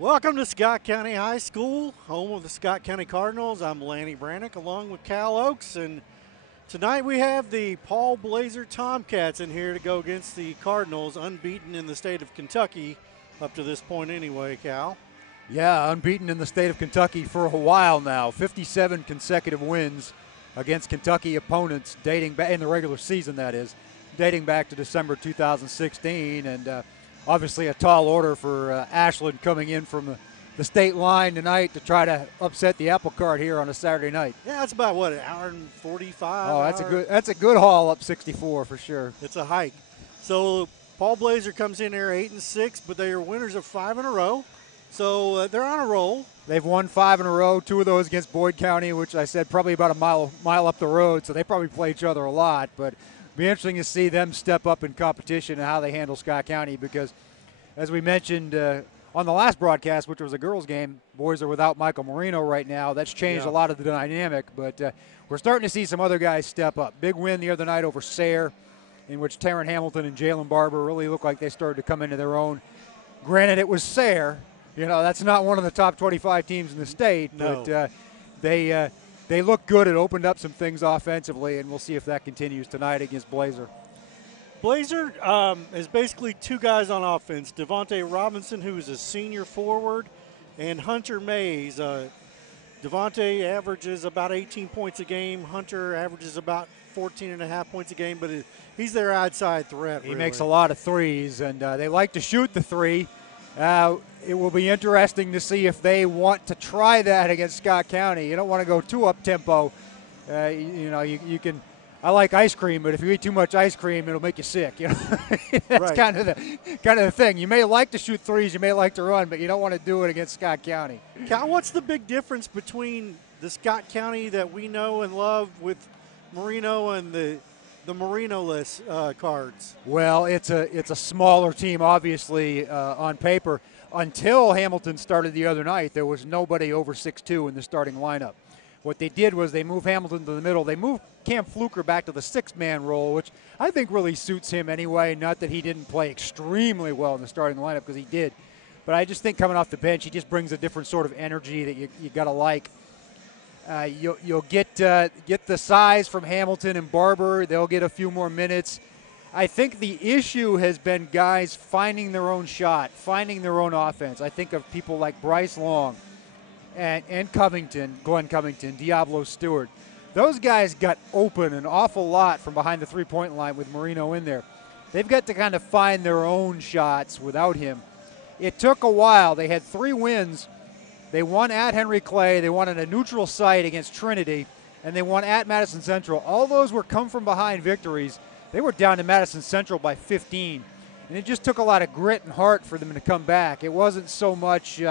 Welcome to Scott County High School, home of the Scott County Cardinals. I'm Lanny Brannick along with Cal Oaks, and tonight we have the Paul Blazer Tomcats in here to go against the Cardinals, unbeaten in the state of Kentucky up to this point anyway, Cal. Yeah, unbeaten in the state of Kentucky for a while now. 57 consecutive wins against Kentucky opponents dating back in the regular season, that is, dating back to December 2016. And obviously a tall order for Ashland coming in from the state line tonight to try to upset the apple cart here on a Saturday night. Yeah, it's about, what, an hour and 45? Oh, that's a good haul up 64 for sure. It's a hike. So Paul Blazer comes in there 8-6, but they are winners of 5 in a row. So they're on a roll. They've won 5 in a row, 2 of those against Boyd County, which I said probably about a mile up the road, so they probably play each other a lot. But it'll be interesting to see them step up in competition and how they handle Scott County because, as we mentioned on the last broadcast, which was a girls' game, boys are without Michael Marino right now. That's changed a lot of the dynamic, but we're starting to see some other guys step up. Big win the other night over Sayre, in which Taryn Hamilton and Jalen Barber really looked like they started to come into their own. Granted, it was Sayre. You know, that's not one of the top 25 teams in the state, but they look good. It opened up some things offensively, and we'll see if that continues tonight against Blazer. Blazer is basically 2 guys on offense. Devontae Robinson, who is a senior forward, and Hunter Mays. Devontae averages about 18 points a game. Hunter averages about 14.5 points a game, but he's their outside threat. He makes a lot of threes, and they like to shoot the three. It will be interesting to see if they want to try that against Scott County. You don't want to go too up-tempo. You can. I like ice cream, but if you eat too much ice cream, it'll make you sick. You know, that's right. kind of the thing. You may like to shoot threes, you may like to run, but you don't want to do it against Scott County. Cal, what's the big difference between the Scott County that we know and love with Marino and the Marino-less cards? Well, it's a smaller team, obviously, on paper. Until Hamilton started the other night, there was nobody over 6'2" in the starting lineup. What they did was they moved Hamilton to the middle. They moved Cam Fluker back to the 6-man role, which I think really suits him anyway. Not that he didn't play extremely well in the starting lineup, because he did. But I just think coming off the bench, he just brings a different sort of energy that you got to like. You'll get the size from Hamilton and Barber. They'll get a few more minutes. I think the issue has been guys finding their own shot, finding their own offense. I think of people like Bryce Long and Covington, Glenn Covington, Diablo Stewart. Those guys got open an awful lot from behind the three-point line with Marino in there. They've got to kind of find their own shots without him. It took a while. They had 3 wins. They won at Henry Clay. They won at a neutral site against Trinity, and they won at Madison Central. All those were come-from-behind victories. They were down to Madison Central by 15, and it just took a lot of grit and heart for them to come back. It wasn't so much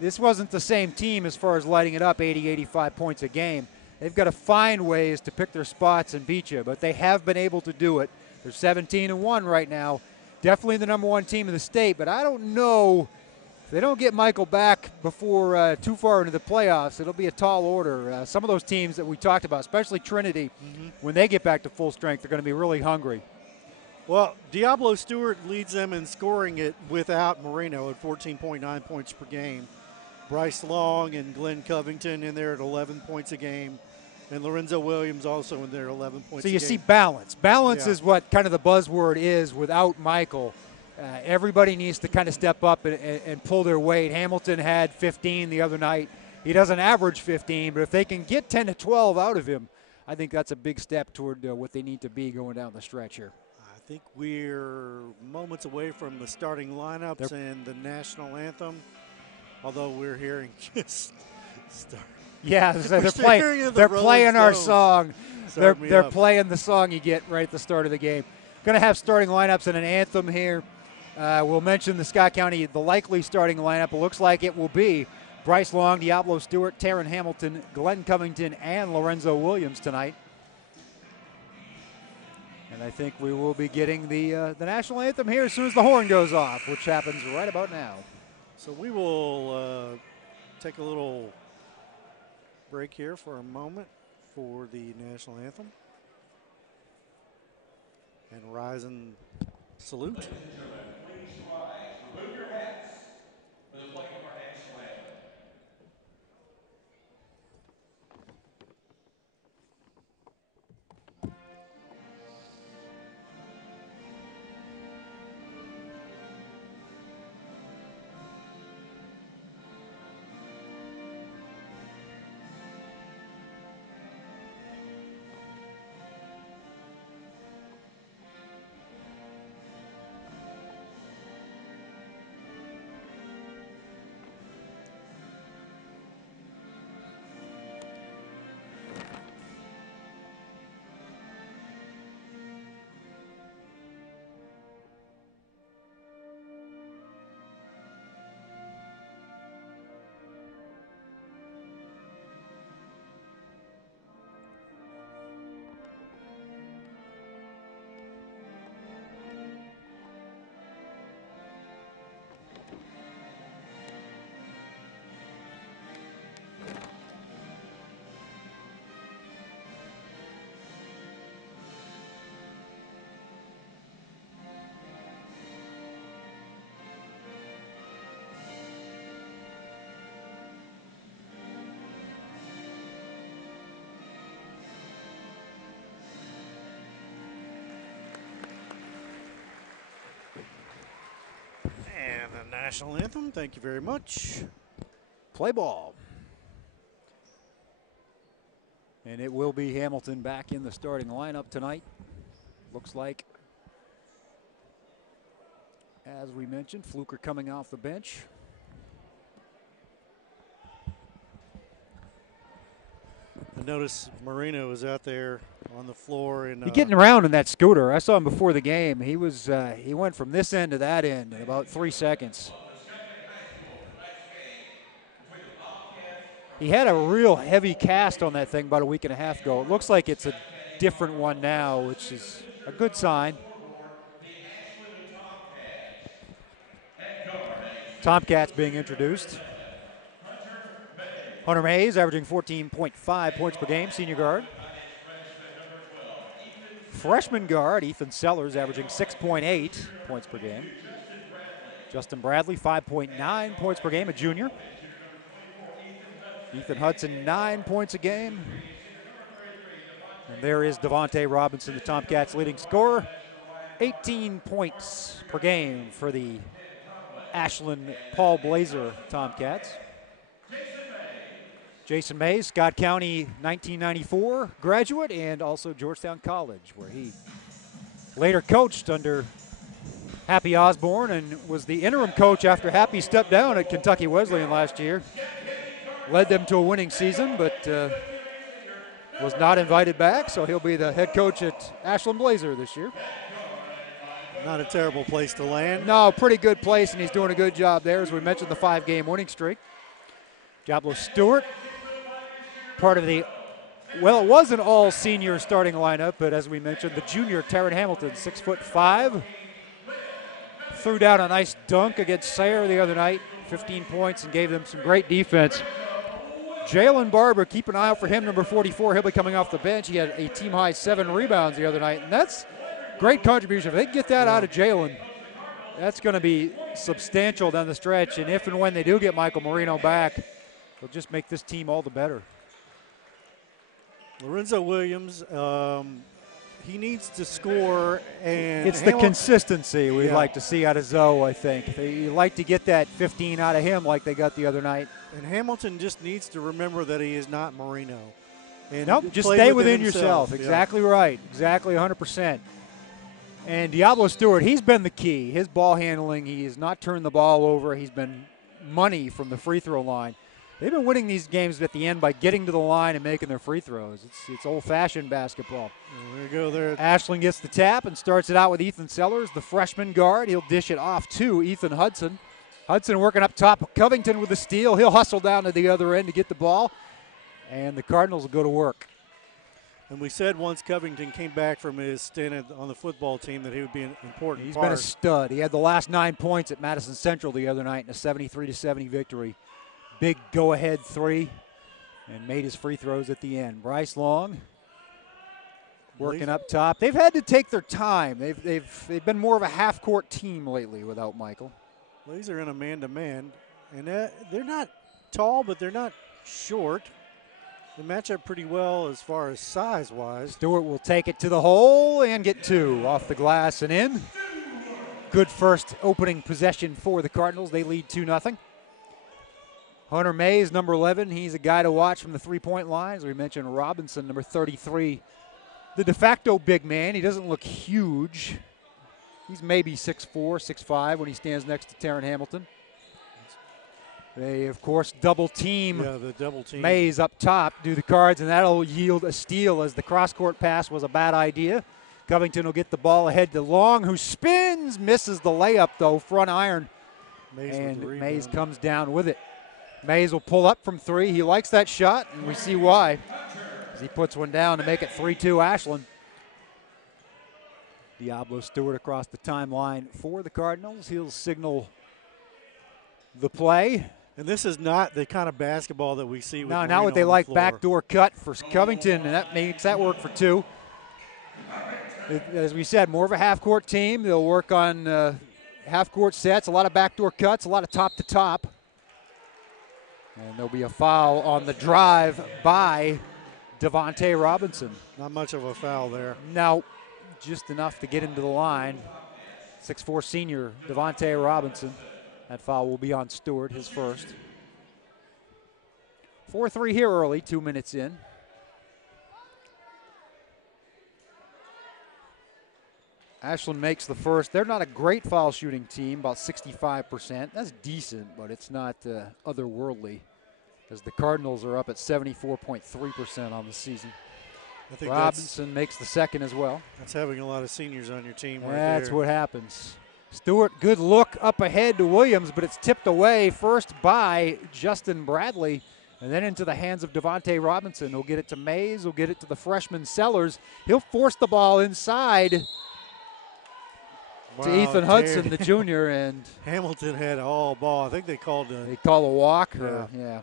this wasn't the same team as far as lighting it up 80, 85 points a game. They've got to find ways to pick their spots and beat you, but they have been able to do it. They're 17-1 right now. Definitely the number 1 team in the state, but I don't know. If they don't get Michael back before too far into the playoffs, it'll be a tall order. Some of those teams that we talked about, especially Trinity, when they get back to full strength, they're going to be really hungry. Well, Diablo Stewart leads them in scoring it without Marino at 14.9 points per game. Bryce Long and Glenn Covington in there at 11 points a game. And Lorenzo Williams also in there 11 points a game. So you see balance. Balance is what kind of the buzzword is without Michael. Everybody needs to kind of step up and pull their weight. Hamilton had 15 the other night. He doesn't average 15, but if they can get 10 to 12 out of him, I think that's a big step toward what they need to be going down the stretch here. I think we're moments away from the starting lineups and the national anthem, although we're hearing just start. Yeah, so they're playing our song. They're playing the song you get right at the start of the game. Going to have starting lineups and an anthem here. We'll mention the Scott County, the likely starting lineup. It looks like it will be Bryce Long, Diablo Stewart, Taryn Hamilton, Glenn Covington, and Lorenzo Williams tonight. And I think we will be getting the national anthem here as soon as the horn goes off, which happens right about now. So we will take a little break here for a moment for the national anthem. And rise and salute. national anthem. Thank you very much. Play ball. And it will be Hamilton back in the starting lineup tonight. Looks like, as we mentioned, Fluker coming off the bench. I noticed Marino was out there on the floor. And He's getting around in that scooter. I saw him before the game. He went from this end to that end in about 3 seconds. He had a real heavy cast on that thing about a week and a half ago. It looks like it's a different one now, which is a good sign. Tomcats being introduced. Hunter Mays averaging 14.5 points per game, senior guard. Freshman guard Ethan Sellers averaging 6.8 points per game. Justin Bradley 5.9 points per game, a junior. Ethan Hudson 9 points a game. And there is Devontae Robinson, the Tomcats' leading scorer. 18 points per game for the Ashland Paul Blazer Tomcats. Jason Mays, Scott County 1994 graduate, and also Georgetown College, where he later coached under Happy Osborne and was the interim coach after Happy stepped down at Kentucky Wesleyan last year. Led them to a winning season, but was not invited back, so he'll be the head coach at Ashland Blazer this year. Not a terrible place to land. No, pretty good place, and he's doing a good job there. As we mentioned, the 5-game winning streak. Diablo Stewart, part of the, well, it was an all-senior starting lineup, but as we mentioned, the junior Taryn Hamilton, 6'5", threw down a nice dunk against Sayre the other night, 15 points, and gave them some great defense. Jalen Barber, keep an eye out for him, number 44. He'll be coming off the bench. He had a team-high 7 rebounds the other night, and that's great contribution. If they can get that out of Jalen, that's going to be substantial down the stretch, and if and when they do get Michael Marino back, it'll just make this team all the better. Lorenzo Williams, he needs to score, and it's the consistency we'd like to see out of Zoe, I think. They like to get that 15 out of him like they got the other night. And Hamilton just needs to remember that he is not Marino. And nope, just stay within yourself. Yeah. Exactly right. Exactly 100%. And Diablo Stewart, he's been the key. His ball handling, he has not turned the ball over. He's been money from the free throw line. They've been winning these games at the end by getting to the line and making their free throws. It's old-fashioned basketball. There you go there. Ashland gets the tap and starts it out with Ethan Sellers, the freshman guard. He'll dish it off to Ethan Hudson. Hudson working up top. Covington with the steal. He'll hustle down to the other end to get the ball. And the Cardinals will go to work. And we said once Covington came back from his stint on the football team that he would be an important He's part. been a stud. He had the last 9 points at Madison Central the other night in a 73-70 victory. Big go-ahead 3 and made his free throws at the end. Bryce Long working up top. They've had to take their time. They've been more of a half-court team lately without Michael. Blazer in a man-to-man, and they're not tall, but they're not short. They match up pretty well as far as size-wise. Stewart will take it to the hole and get 2 off the glass and in. Good first opening possession for the Cardinals. They lead 2-0. Hunter Mays, number 11, he's a guy to watch from the three-point line. As we mentioned, Robinson, number 33, the de facto big man. He doesn't look huge. He's maybe 6'4", 6'5", when he stands next to Taryn Hamilton. They, of course, double team. Yeah, the double team. Mays up top, do the Cards, and that'll yield a steal as the cross-court pass was a bad idea. Covington will get the ball ahead to Long, who spins, misses the layup, though, front iron. And Mays comes down with it. Mays will pull up from 3. He likes that shot, and we see why, as he puts one down to make it 3-2 Ashland. Diablo Stewart across the timeline for the Cardinals. He'll signal the play. And this is not the kind of basketball that we see with No, Marino now what they on the like, floor. backdoor cut for Covington, and that makes that work for 2. As we said, more of a half-court team. They'll work on half-court sets, a lot of backdoor cuts, a lot of top-to-top. And there'll be a foul on the drive by Devontae Robinson. Not much of a foul there. No, just enough to get into the line. 6'4" senior Devontae Robinson. That foul will be on Stewart, his first. 4-3 here early, 2 minutes in. Ashland makes the first. They're not a great foul shooting team, about 65%. That's decent, but it's not otherworldly, as the Cardinals are up at 74.3% on the season. I think Robinson makes the second as well. That's having a lot of seniors on your team right That's there. what happens. Stewart, good look up ahead to Williams, but it's tipped away first by Justin Bradley, and then into the hands of Devontae Robinson. He'll get it to Mays. He'll get it to the freshman Sellers. He'll force the ball inside to Ethan Hudson, the junior, and Hamilton had all ball. I think they called a walk. Yeah.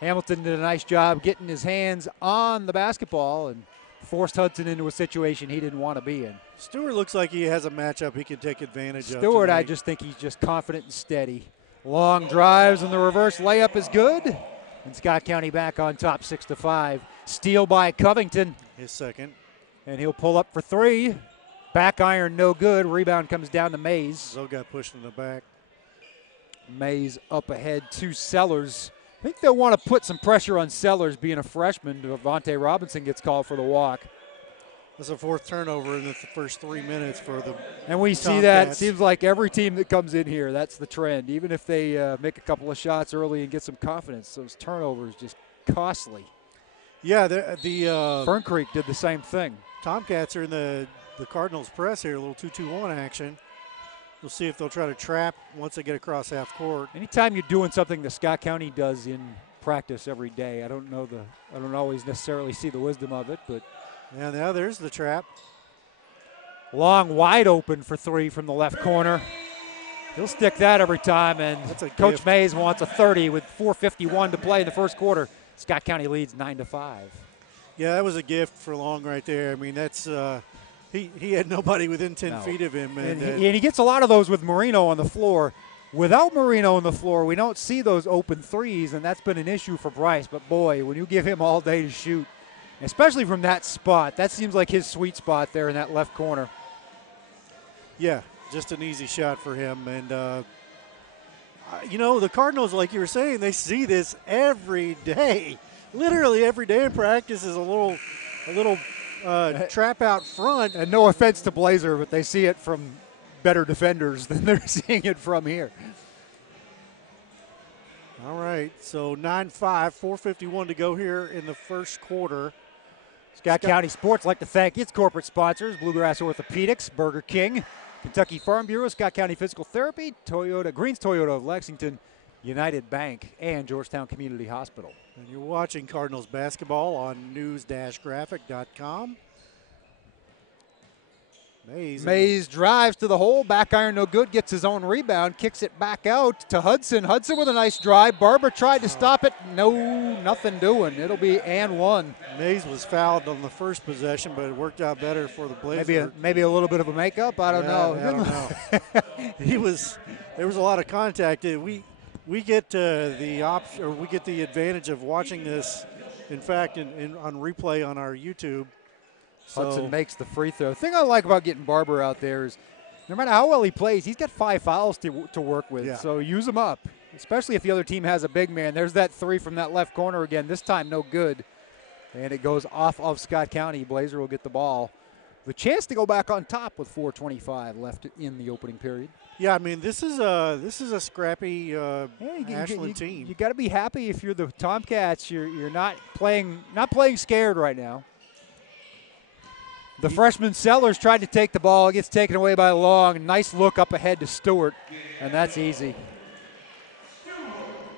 Hamilton did a nice job getting his hands on the basketball and forced Hudson into a situation he didn't want to be in. Stewart looks like he has a matchup he can take advantage of. Stewart, I just think he's just confident and steady. Long drives and the reverse layup is good. And Scott County back on top 6-5. Steal by Covington. His second. And he'll pull up for three. Back iron, no good. Rebound comes down to Mays. Zoe got pushed in the back. Mays up ahead to Sellers. I think they'll want to put some pressure on Sellers being a freshman. Devontae Robinson gets called for the walk. That's a fourth turnover in the first 3 minutes for the And we see that. It seems like every team that comes in here, that's the trend. Even if they make a couple of shots early and get some confidence, those turnovers just costly. Yeah, the Fern Creek did the same thing. Tomcats are in the Cardinals press here, a little 2-2-1 action. We'll see if they'll try to trap once they get across half court. Anytime you're doing something that Scott County does in practice every day, I don't always necessarily see the wisdom of it, but yeah, now there's the trap. Long wide open for three from the left corner. He'll stick that every time, and Coach gift. Mays wants a 30 with 4:51 to play in the first quarter. Scott County leads 9-5. Yeah, that was a gift for Long right there. I mean, that's he had nobody within 10 feet of him. And he gets a lot of those with Marino on the floor. Without Marino on the floor, we don't see those open threes, and that's been an issue for Bryce. But, boy, when you give him all day to shoot, especially from that spot, that seems like his sweet spot there in that left corner. Yeah, just an easy shot for him. And, the Cardinals, like you were saying, they see this every day. Literally every day in practice is a little trap out front. And no offense to Blazer, but they see it from better defenders than they're seeing it from here. All right, so 9-5, 4:51 to go here in the first quarter. Scott County Sports like to thank its corporate sponsors: Bluegrass Orthopedics, Burger King, Kentucky Farm Bureau, Scott County Physical Therapy, Greens Toyota of Lexington, United Bank, and Georgetown Community Hospital. And you're watching Cardinals basketball on news-graphic.com. Mays drives to the hole, back iron no good, gets his own rebound, kicks it back out to Hudson. Hudson with a nice drive. Barber tried to stop it. Nothing doing. It'll be and one. Mays was fouled on the first possession, but it worked out better for the Blazers. Maybe a little bit of a makeup. I don't know. I don't know. There was a lot of contact. We get the option, or we get the advantage of watching this. In fact, on replay on our YouTube. Hudson makes the free throw. The thing I like about getting Barber out there is no matter how well he plays, he's got 5 fouls to work with. Yeah. So use him up, especially if the other team has a big man. There's that three from that left corner again, this time no good. And it goes off of Scott County. Blazer will get the ball. The chance to go back on top with 4:25 left in the opening period. Yeah, I mean, this is a scrappy Ashland team. You got to be happy if you're the Tomcats. You're not playing scared right now. The freshman Sellers tried to take the ball. It gets taken away by Long. Nice look up ahead to Stewart, and that's easy.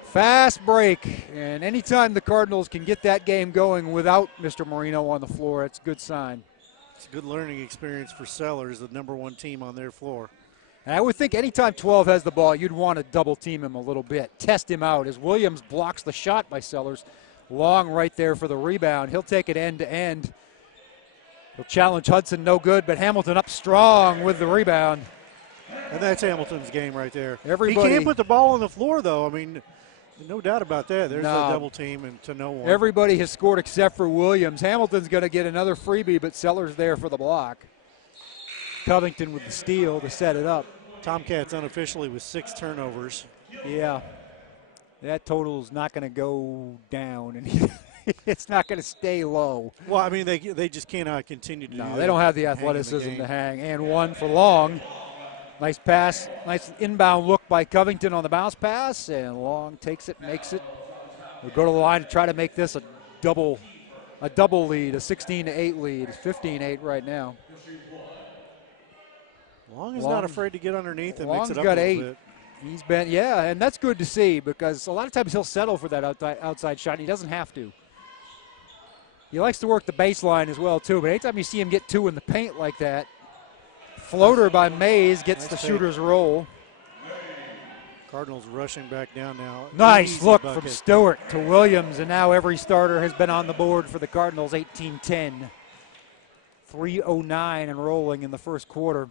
Fast break, and anytime the Cardinals can get that game going without Mr. Marino on the floor, it's a good sign. It's a good learning experience for Sellers, the #1 team on their floor. And I would think anytime 12 has the ball, you'd want to double team him a little bit, test him out as Williams blocks the shot by Sellers. Long right there for the rebound. He'll take it end to end. He'll challenge Hudson, no good, but Hamilton up strong with the rebound. And that's Hamilton's game right there. He can't put the ball on the floor, though. I mean, no doubt about that. There's a double team and to no one. Everybody has scored except for Williams. Hamilton's going to get another freebie, but Sellers there for the block. Covington with the steal to set it up. Tomcats unofficially with 6 turnovers. Yeah, that total is not going to go down, and it's not going to stay low. Well, I mean, they just cannot continue to do that. No, they don't have the athleticism to hang. And one for Long. Nice pass, nice inbound look by Covington on the bounce pass, and Long takes it, makes it. We'll go to the line to try to make this a double lead, a 16-8 lead. It's 15-8 right now. Long is not afraid to get underneath and Long's mix it up got a 8. little bit. He's been, yeah, and that's good to see because a lot of times he'll settle for that outside shot, and he doesn't have to. He likes to work the baseline as well, too, but anytime you see him get 2 in the paint like that, floater by Mays gets the shooter's roll. Cardinals rushing back down now. Nice Easy look bucket. from Stewart to Williams, and now every starter has been on the board for the Cardinals, 18-10. 3:09 and rolling in the first quarter.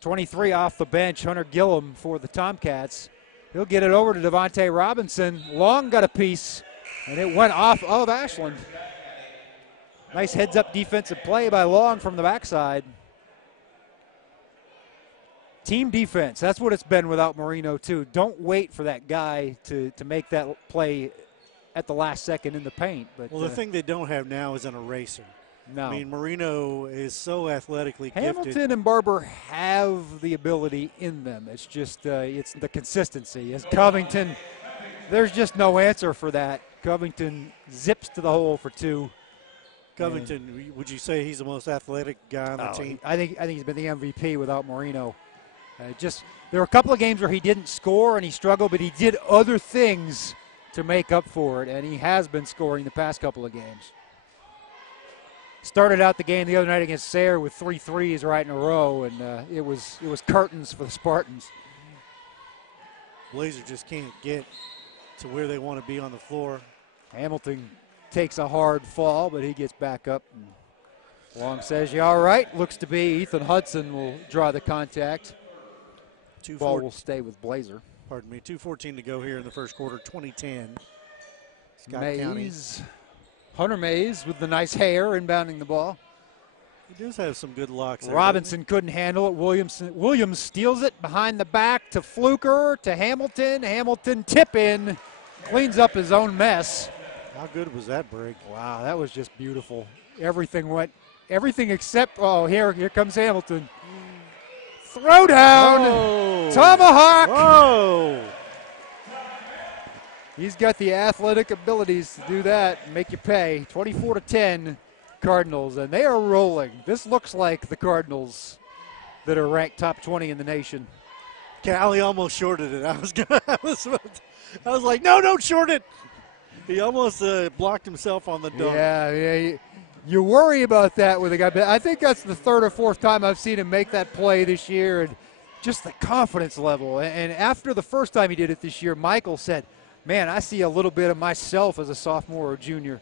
23 off the bench, Hunter Gillum for the Tomcats. He'll get it over to Devontae Robinson. Long got a piece, and it went off of Ashland. Nice heads-up defensive play by Long from the backside. Team defense, that's what it's been without Marino, too. Don't wait for that guy to make that play at the last second in the paint. But well, the thing they don't have now is an eraser. No. I mean, Marino is so athletically Hamilton gifted. and Barber have the ability in them. It's just it's the consistency. As Covington, there's just no answer for that. Covington zips to the hole for 2. Covington, would you say he's the most athletic guy on the team? I think he's been the MVP without Marino. There were a couple of games where he didn't score and he struggled, but he did other things to make up for it, and he has been scoring the past couple of games. Started out the game the other night against Sayre with 3 threes right in a row, and it was curtains for the Spartans. Blazer just can't get to where they want to be on the floor. Hamilton takes a hard fall, but he gets back up. And Long says, "You all right?" Looks to be. Ethan Hudson will draw the contact. Ball will stay with Blazer. Pardon me. 2:14 to go here in the first quarter. 20-10. Scott Mays. County. Hunter Mays with the nice hair inbounding the ball. He does have some good locks there, Robinson couldn't handle it. Williams steals it behind the back to Fluker, to Hamilton. Hamilton tip in, cleans up his own mess. How good was that break? Wow, that was just beautiful. Everything except, here comes Hamilton. Throw down, Whoa. Tomahawk. Whoa. He's got the athletic abilities to do that and make you pay. 24-10 Cardinals, and they are rolling. This looks like the Cardinals that are ranked top 20 in the nation. Callie almost shorted it. I was like, no, don't short it. He almost blocked himself on the dunk. Yeah. You worry about that with a guy. But I think that's the 3rd or 4th time I've seen him make that play this year, and just the confidence level. And after the first time he did it this year, Michael said, "Man, I see a little bit of myself as a sophomore or junior."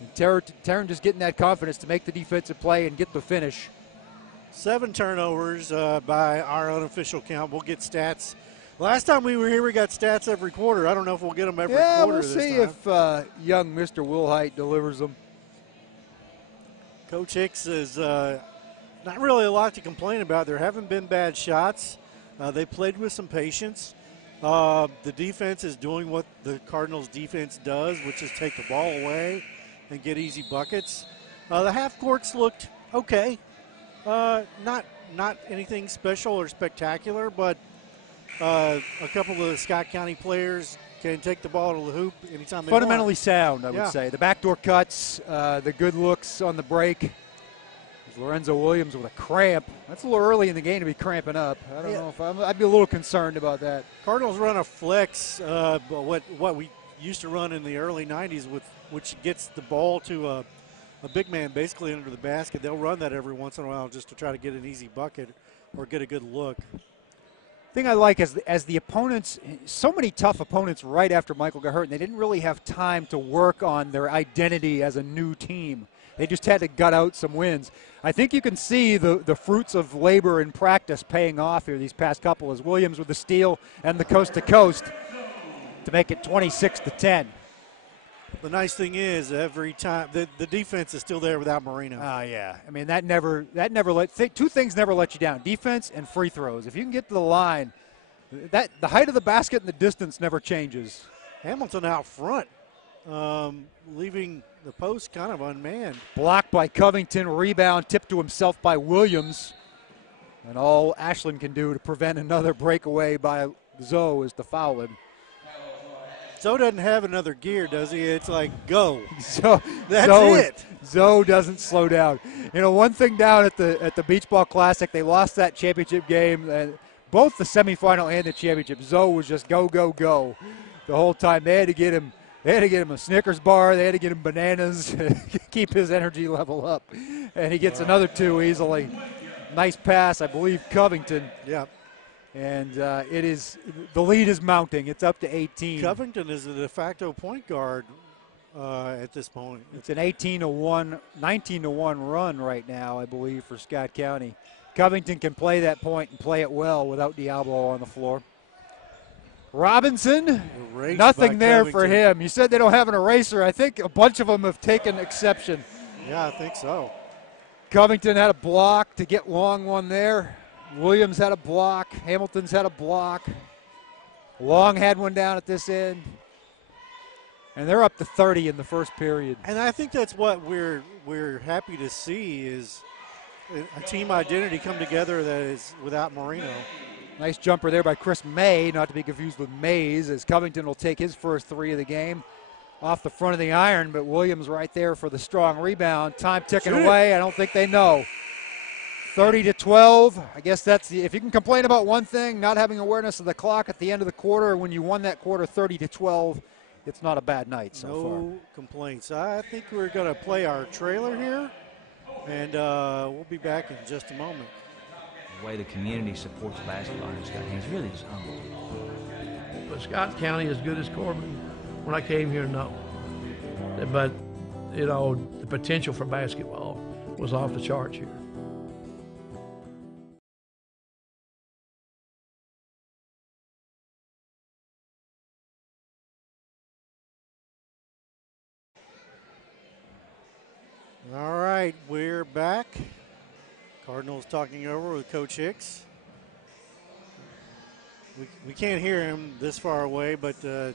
And Taryn just getting that confidence to make the defensive play and get the finish. 7 turnovers by our unofficial count. We'll get stats. Last time we were here, we got stats every quarter. I don't know if we'll get them every quarter this time. Yeah, we'll see if young Mr. Wilhite delivers them. Coach Hicks is not really a lot to complain about. There haven't been bad shots. They played with some patience. The defense is doing what the Cardinals defense does, which is take the ball away and get easy buckets. The half courts looked okay. Not anything special or spectacular, but a couple of the Scott County players can take the ball to the hoop anytime they want. Fundamentally sound, I would say. The backdoor cuts, the good looks on the break. Lorenzo Williams with a cramp. That's a little early in the game to be cramping up. I don't know if I'd be a little concerned about that. Cardinals run a flex, what we used to run in the early 90s, which gets the ball to a big man basically under the basket. They'll run that every once in a while just to try to get an easy bucket or get a good look. Thing I like is as the opponents, so many tough opponents right after Michael got hurt, and they didn't really have time to work on their identity as a new team. They just had to gut out some wins. I think you can see the fruits of labor and practice paying off here these past couple, as Williams with the steal and the coast-to-coast to make it 26-10. The nice thing is every time the defense is still there without Marino. Yeah. I mean, two things never let you down: defense and free throws. If you can get to the line, the height of the basket and the distance never changes. Hamilton out front, leaving the post kind of unmanned. Blocked by Covington, rebound tipped to himself by Williams. And all Ashland can do to prevent another breakaway by Zoe is to foul him. Zoe doesn't have another gear, does he? It's like, go. So that's it. Zoe doesn't slow down. You know, one thing down at the Beach Ball Classic, they lost that championship game, both the semifinal and the championship. Zoe was just go, go, go the whole time. They had to get him a Snickers bar. They had to get him bananas to keep his energy level up. And he gets another two easily. Nice pass, I believe, Covington. Yeah. And the lead is mounting. It's up to 18. Covington is the de facto point guard at this point. It's an 19-1 run right now, I believe, for Scott County. Covington can play that point and play it well without Diablo on the floor. Robinson, nothing there for him. You said they don't have an eraser. I think a bunch of them have taken exception. Yeah, I think so. Covington had a block to get Long one there. Williams had a block. Hamilton's had a block. Long had one down at this end. And they're up to 30 in the first period. And I think that's what we're happy to see is a team identity come together that is without Marino. Nice jumper there by Chris May, not to be confused with Mays, as Covington will take his first three of the game off the front of the iron, but Williams right there for the strong rebound. Time ticking away. I don't think they know. 30-12. I guess if you can complain about one thing, not having awareness of the clock at the end of the quarter, when you won that quarter 30-12, it's not a bad night so far. No complaints. I think we're going to play our trailer here, and we'll be back in just a moment. The way the community supports basketball in Scott County is really just unbelievable. But Scott County as good as Corbin, when I came here, no. But, you know, the potential for basketball was off the charts here. All right, we're back. Cardinals talking over with Coach Hicks. We can't hear him this far away, but I'm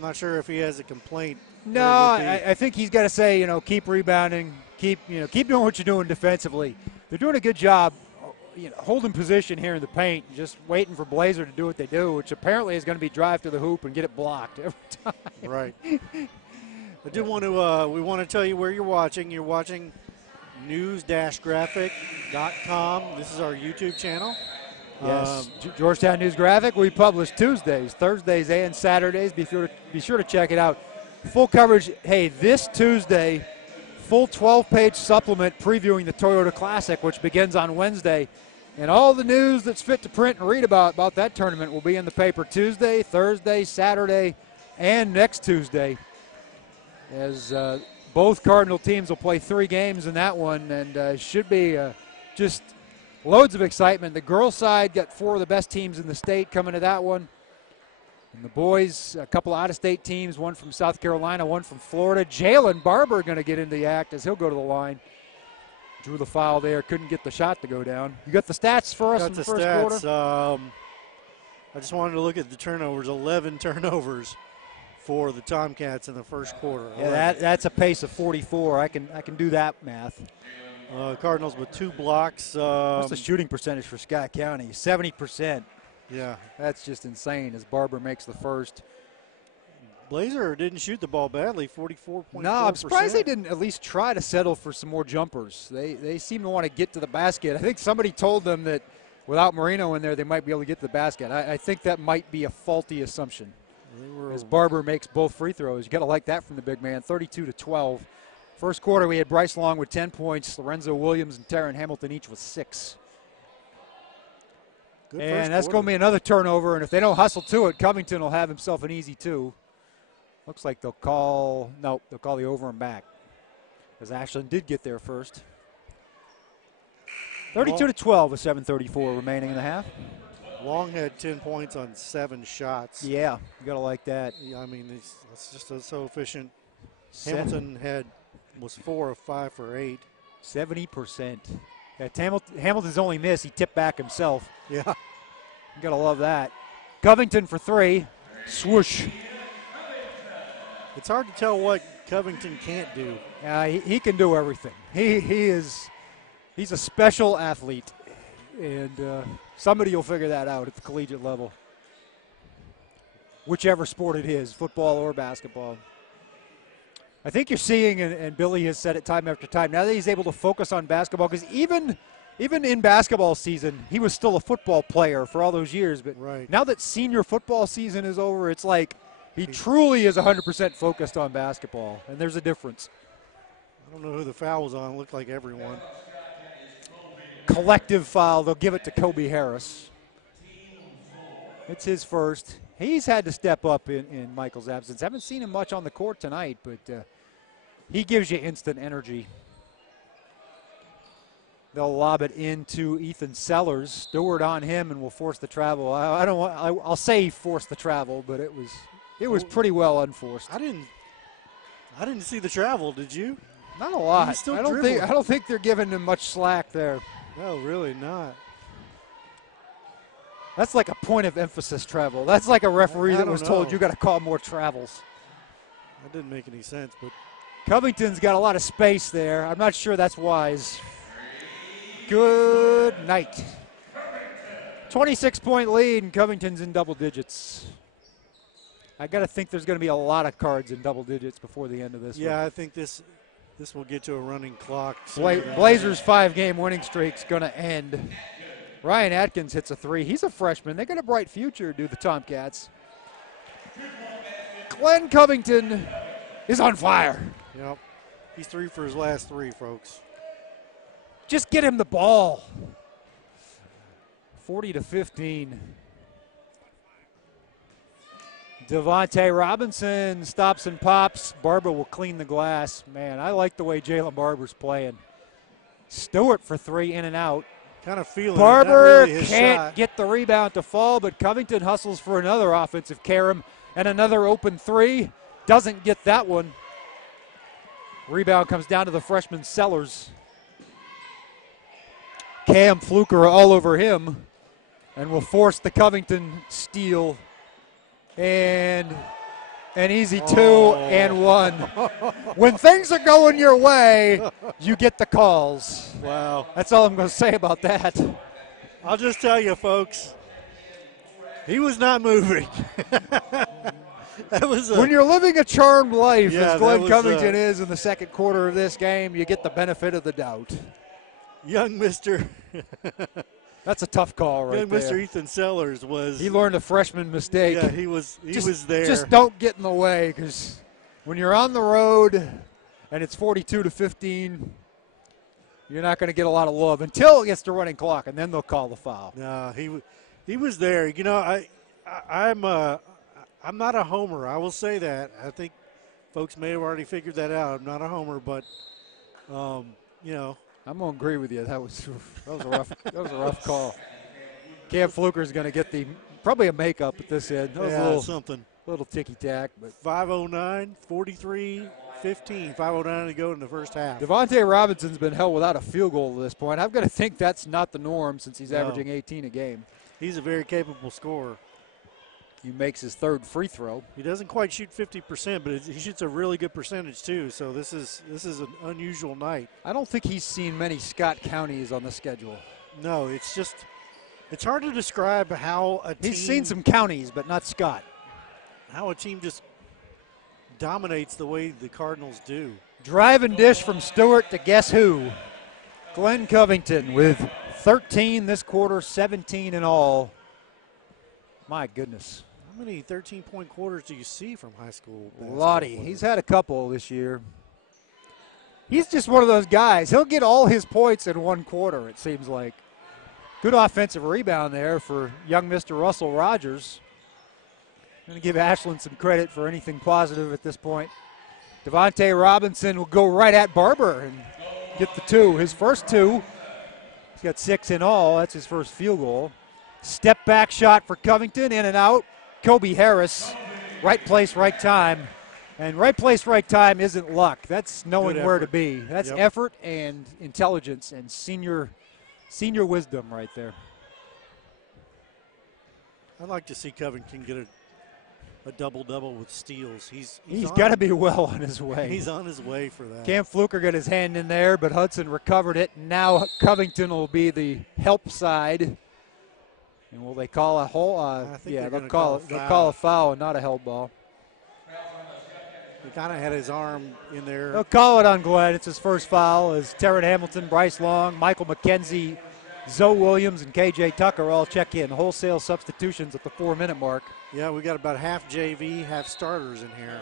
not sure if he has a complaint. No, I think he's got to say, keep rebounding, keep doing what you're doing defensively. They're doing a good job, holding position here in the paint, just waiting for Blazer to do what they do, which apparently is going to be drive to the hoop and get it blocked every time. Right. I do want to we want to tell you where you're watching. You're watching news-graphic.com. This is our YouTube channel. Yes, Georgetown News Graphic. We publish Tuesdays, Thursdays, and Saturdays. Be sure to check it out. Full coverage. Hey, this Tuesday, full 12-page supplement previewing the Toyota Classic, which begins on Wednesday. And all the news that's fit to print and read about that tournament will be in the paper Tuesday, Thursday, Saturday, and next Tuesday. As both Cardinal teams will play 3 games in that one, and should be just loads of excitement. The girls' side got 4 of the best teams in the state coming to that one. And the boys, a couple of out-of-state teams, one from South Carolina, one from Florida. Jalen Barber going to get into the act as he'll go to the line. Drew the foul there, couldn't get the shot to go down. You got the stats for us in the first quarter? I just wanted to look at the turnovers, 11 turnovers for the Tomcats in the first quarter. Yeah, that's a pace of 44. I can do that math. Cardinals with 2 blocks. What's the shooting percentage for Scott County? 70%. Yeah. That's just insane as Barber makes the first. Blazer didn't shoot the ball badly, 44.4%. No, I'm surprised they didn't at least try to settle for some more jumpers. They seem to want to get to the basket. I think somebody told them that without Marino in there, they might be able to get to the basket. I think that might be a faulty assumption. As Barber makes both free throws. You got to like that from the big man, 32-12. First quarter, we had Bryce Long with 10 points, Lorenzo Williams and Taryn Hamilton each with 6. And that's going to be another turnover, and if they don't hustle to it, Covington will have himself an easy 2. Looks like they'll call the over and back, as Ashland did get there first. 32-12 with 7:34 remaining in the half. Long had 10 points on 7 shots. Yeah, you got to like that. Yeah, I mean, it's just so efficient. Hamilton was 4 of 5 for 8. 70%. Yeah, Hamilton's only miss, he tipped back himself. Yeah. You got to love that. Covington for 3. Swoosh. It's hard to tell what Covington can't do. He can do everything. He's a special athlete, and somebody will figure that out at the collegiate level, whichever sport it is, football or basketball. I think you're seeing, and Billy has said it time after time, now that he's able to focus on basketball, because even in basketball season, he was still a football player for all those years, but now that senior football season is over, it's like he truly is 100% focused on basketball, and there's a difference. I don't know who the foul was on. It looked like everyone. Collective foul. They'll give it to Kobe Harris. It's his first. He's had to step up in Michael's absence. Haven't seen him much on the court tonight, but he gives you instant energy. They'll lob it into Ethan Sellers. Stewart on him and will force the travel. I'll say he forced the travel, but it was pretty well unforced. I didn't see the travel. Did you? Not a lot. Still I don't think they're giving him much slack there. No, really not. That's like a point of emphasis travel. That's like a referee that was told you got to call more travels. That didn't make any sense, but Covington's got a lot of space there. I'm not sure that's wise. Good night. 26-point lead, and Covington's in double digits. I got to think there's going to be a lot of cards in double digits before the end of this. Yeah, I think this will get to a running clock. Blazers' 5-game winning streak's going to end. Ryan Atkins hits a 3. He's a freshman. They got a bright future, do the Tomcats. Glenn Covington is on fire. Yep. He's 3 for his last 3, folks. Just get him the ball. 40-15. Devontae Robinson stops and pops. Barber will clean the glass. Man, I like the way Jalen Barber's playing. Stewart for 3, in and out. Kind of feeling Barber really can't get the rebound to fall, but Covington hustles for another offensive carom and another open 3. Doesn't get that one. Rebound comes down to the freshman Sellers. Cam Fluker all over him and will force the Covington steal. And an easy 2 and 1. When things are going your way, you get the calls. Wow. That's all I'm going to say about that. I'll just tell you, folks, he was not moving. When you're living a charmed life, Yeah, as Glenn Covington is in the second quarter of this game, you get the benefit of the doubt. Young Mr. That's a tough call right Young there. Mr. Ethan Sellers was. He learned a freshman mistake. Yeah, he was there. Just don't get in the way, because when you're on the road and it's 42-15, you're not going to get a lot of love until it gets to running clock, and then they'll call the foul. No, he was there. You know, I'm not a homer. I will say that. I think folks may have already figured that out. I'm not a homer, but you know. I'm going to agree with you. That was a rough call. Cam Fluker's going to get probably a makeup at this end. That was a little ticky-tack. But 5:09, 43-15. 5:09 to go in the first half. Devontae Robinson's been held without a field goal at this point. I've got to think that's not the norm since he's averaging 18 a game. He's a very capable scorer. He makes his 3rd free throw. He doesn't quite shoot 50%, but he shoots a really good percentage too. So this is an unusual night. I don't think he's seen many Scott counties on the schedule. No, it's hard to describe how a team. He's seen some counties, but not Scott. How a team just dominates the way the Cardinals do. Drive and dish from Stewart to guess who? Glenn Covington with 13 this quarter, 17 in all. My goodness. How many 13-point quarters do you see from high school basketball Lottie. players? He's had a couple this year. He's just one of those guys. He'll get all his points in one quarter, it seems like. Good offensive rebound there for young Mr. Russell Rogers. I'm going to give Ashland some credit for anything positive at this point. Devontae Robinson will go right at Barber and get the 2. His first 2. He's got 6 in all. That's his first field goal. Step back shot for Covington, in and out. Kobe Harris, right place, right time. And right place, right time isn't luck. That's knowing where to be. That's effort and intelligence and senior wisdom right there. I'd like to see Covington get a double-double with steals. He's got to be well on his way. He's on his way for that. Cam Fluker got his hand in there, but Hudson recovered it. Now Covington will be the help side. And will they call a hole? They'll call a foul and not a held ball. He kind of had his arm in there. They'll call it on Glenn. It's his first foul as Terran Hamilton, Bryce Long, Michael McKenzie, Zoe Williams, and KJ Tucker all check in. Wholesale substitutions at the 4-minute mark. Yeah, we got about half JV, half starters in here.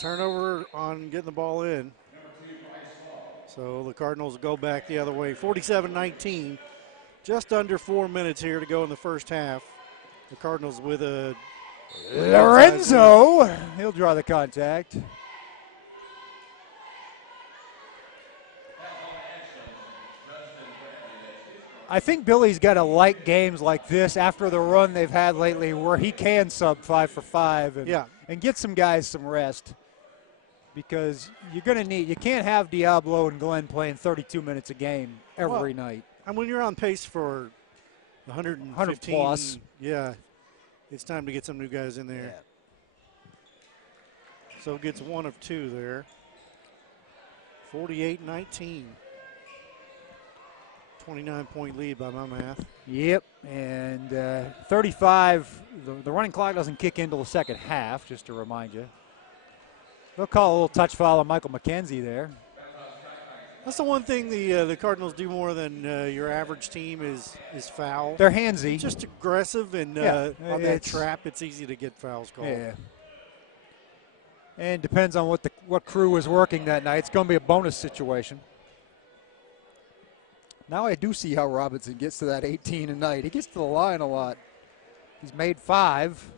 Turnover on getting the ball in. So the Cardinals will go back the other way. 47-19. Just under 4 minutes here to go in the first half. The Cardinals with a Lorenzo. He'll draw the contact. I think Billy's got to like games like this after the run they've had lately where he can sub 5 for 5 and get some guys some rest. Because you're going to need, you can't have Diablo and Glenn playing 32 minutes a game every night. And when you're on pace for 115 100 plus, yeah, it's time to get some new guys in there. Yeah. So gets 1 of 2 there. 48-19. 29-point lead by my math. Yep, and 35, the running clock doesn't kick in until the second half, just to remind you. They'll call a little touch foul on Michael McKenzie there. That's the one thing the Cardinals do more than your average team is foul. They're handsy. It's just aggressive, and on that trap, it's easy to get fouls called. Yeah. And depends on what crew was working that night. It's going to be a bonus situation. Now I do see how Robinson gets to that 18 a night. He gets to the line a lot. He's made 5.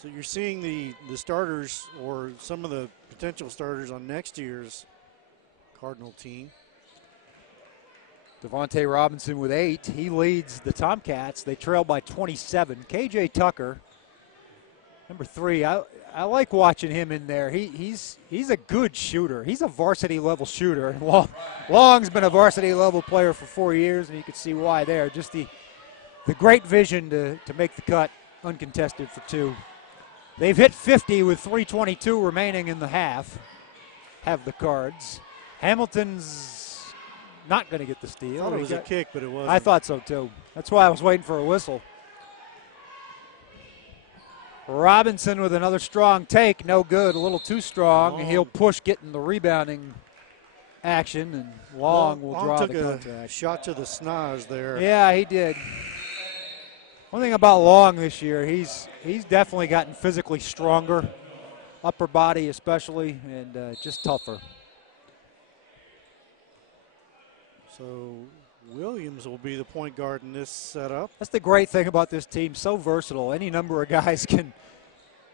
So you're seeing the starters or some of the potential starters on next year's Cardinal team. Devontae Robinson with 8. He leads the Tomcats. They trail by 27. KJ Tucker, number 3. I like watching him in there. He's a good shooter. He's a varsity level shooter. Long's been a varsity level player for 4 years, and you can see why there. Just the great vision to make the cut uncontested for 2. They've hit 50 with 3:22 remaining in the half. Have the Cards. Hamilton's not going to get the steal. I thought it was a kick, but it wasn't. I thought so too. That's why I was waiting for a whistle. Robinson with another strong take. No good. A little too strong. Long. He'll push getting the rebounding action, and Long will draw took the a contact. shot to the snaz there. Yeah, he did. One thing about Long this year, he's definitely gotten physically stronger, upper body especially, and just tougher. So Williams will be the point guard in this setup. That's the great thing about this team, so versatile. Any number of guys can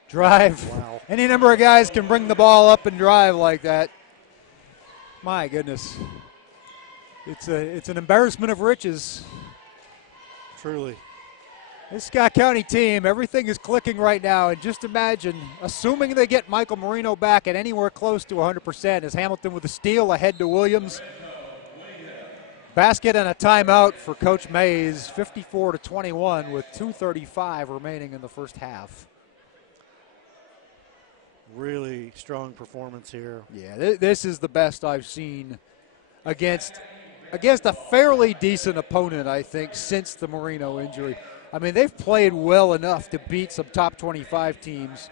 drive. Wow. Any number of guys can bring the ball up and drive like that. My goodness. It's an embarrassment of riches. Truly. This Scott County team, everything is clicking right now. And just imagine, assuming they get Michael Marino back at anywhere close to 100%, as Hamilton with a steal ahead to Williams. Basket and a timeout for Coach Mays, 54-21 with 2:35 remaining in the first half. Really strong performance here. Yeah, this is the best I've seen against a fairly decent opponent, I think, since the Marino injury. I mean, they've played well enough to beat some top 25 teams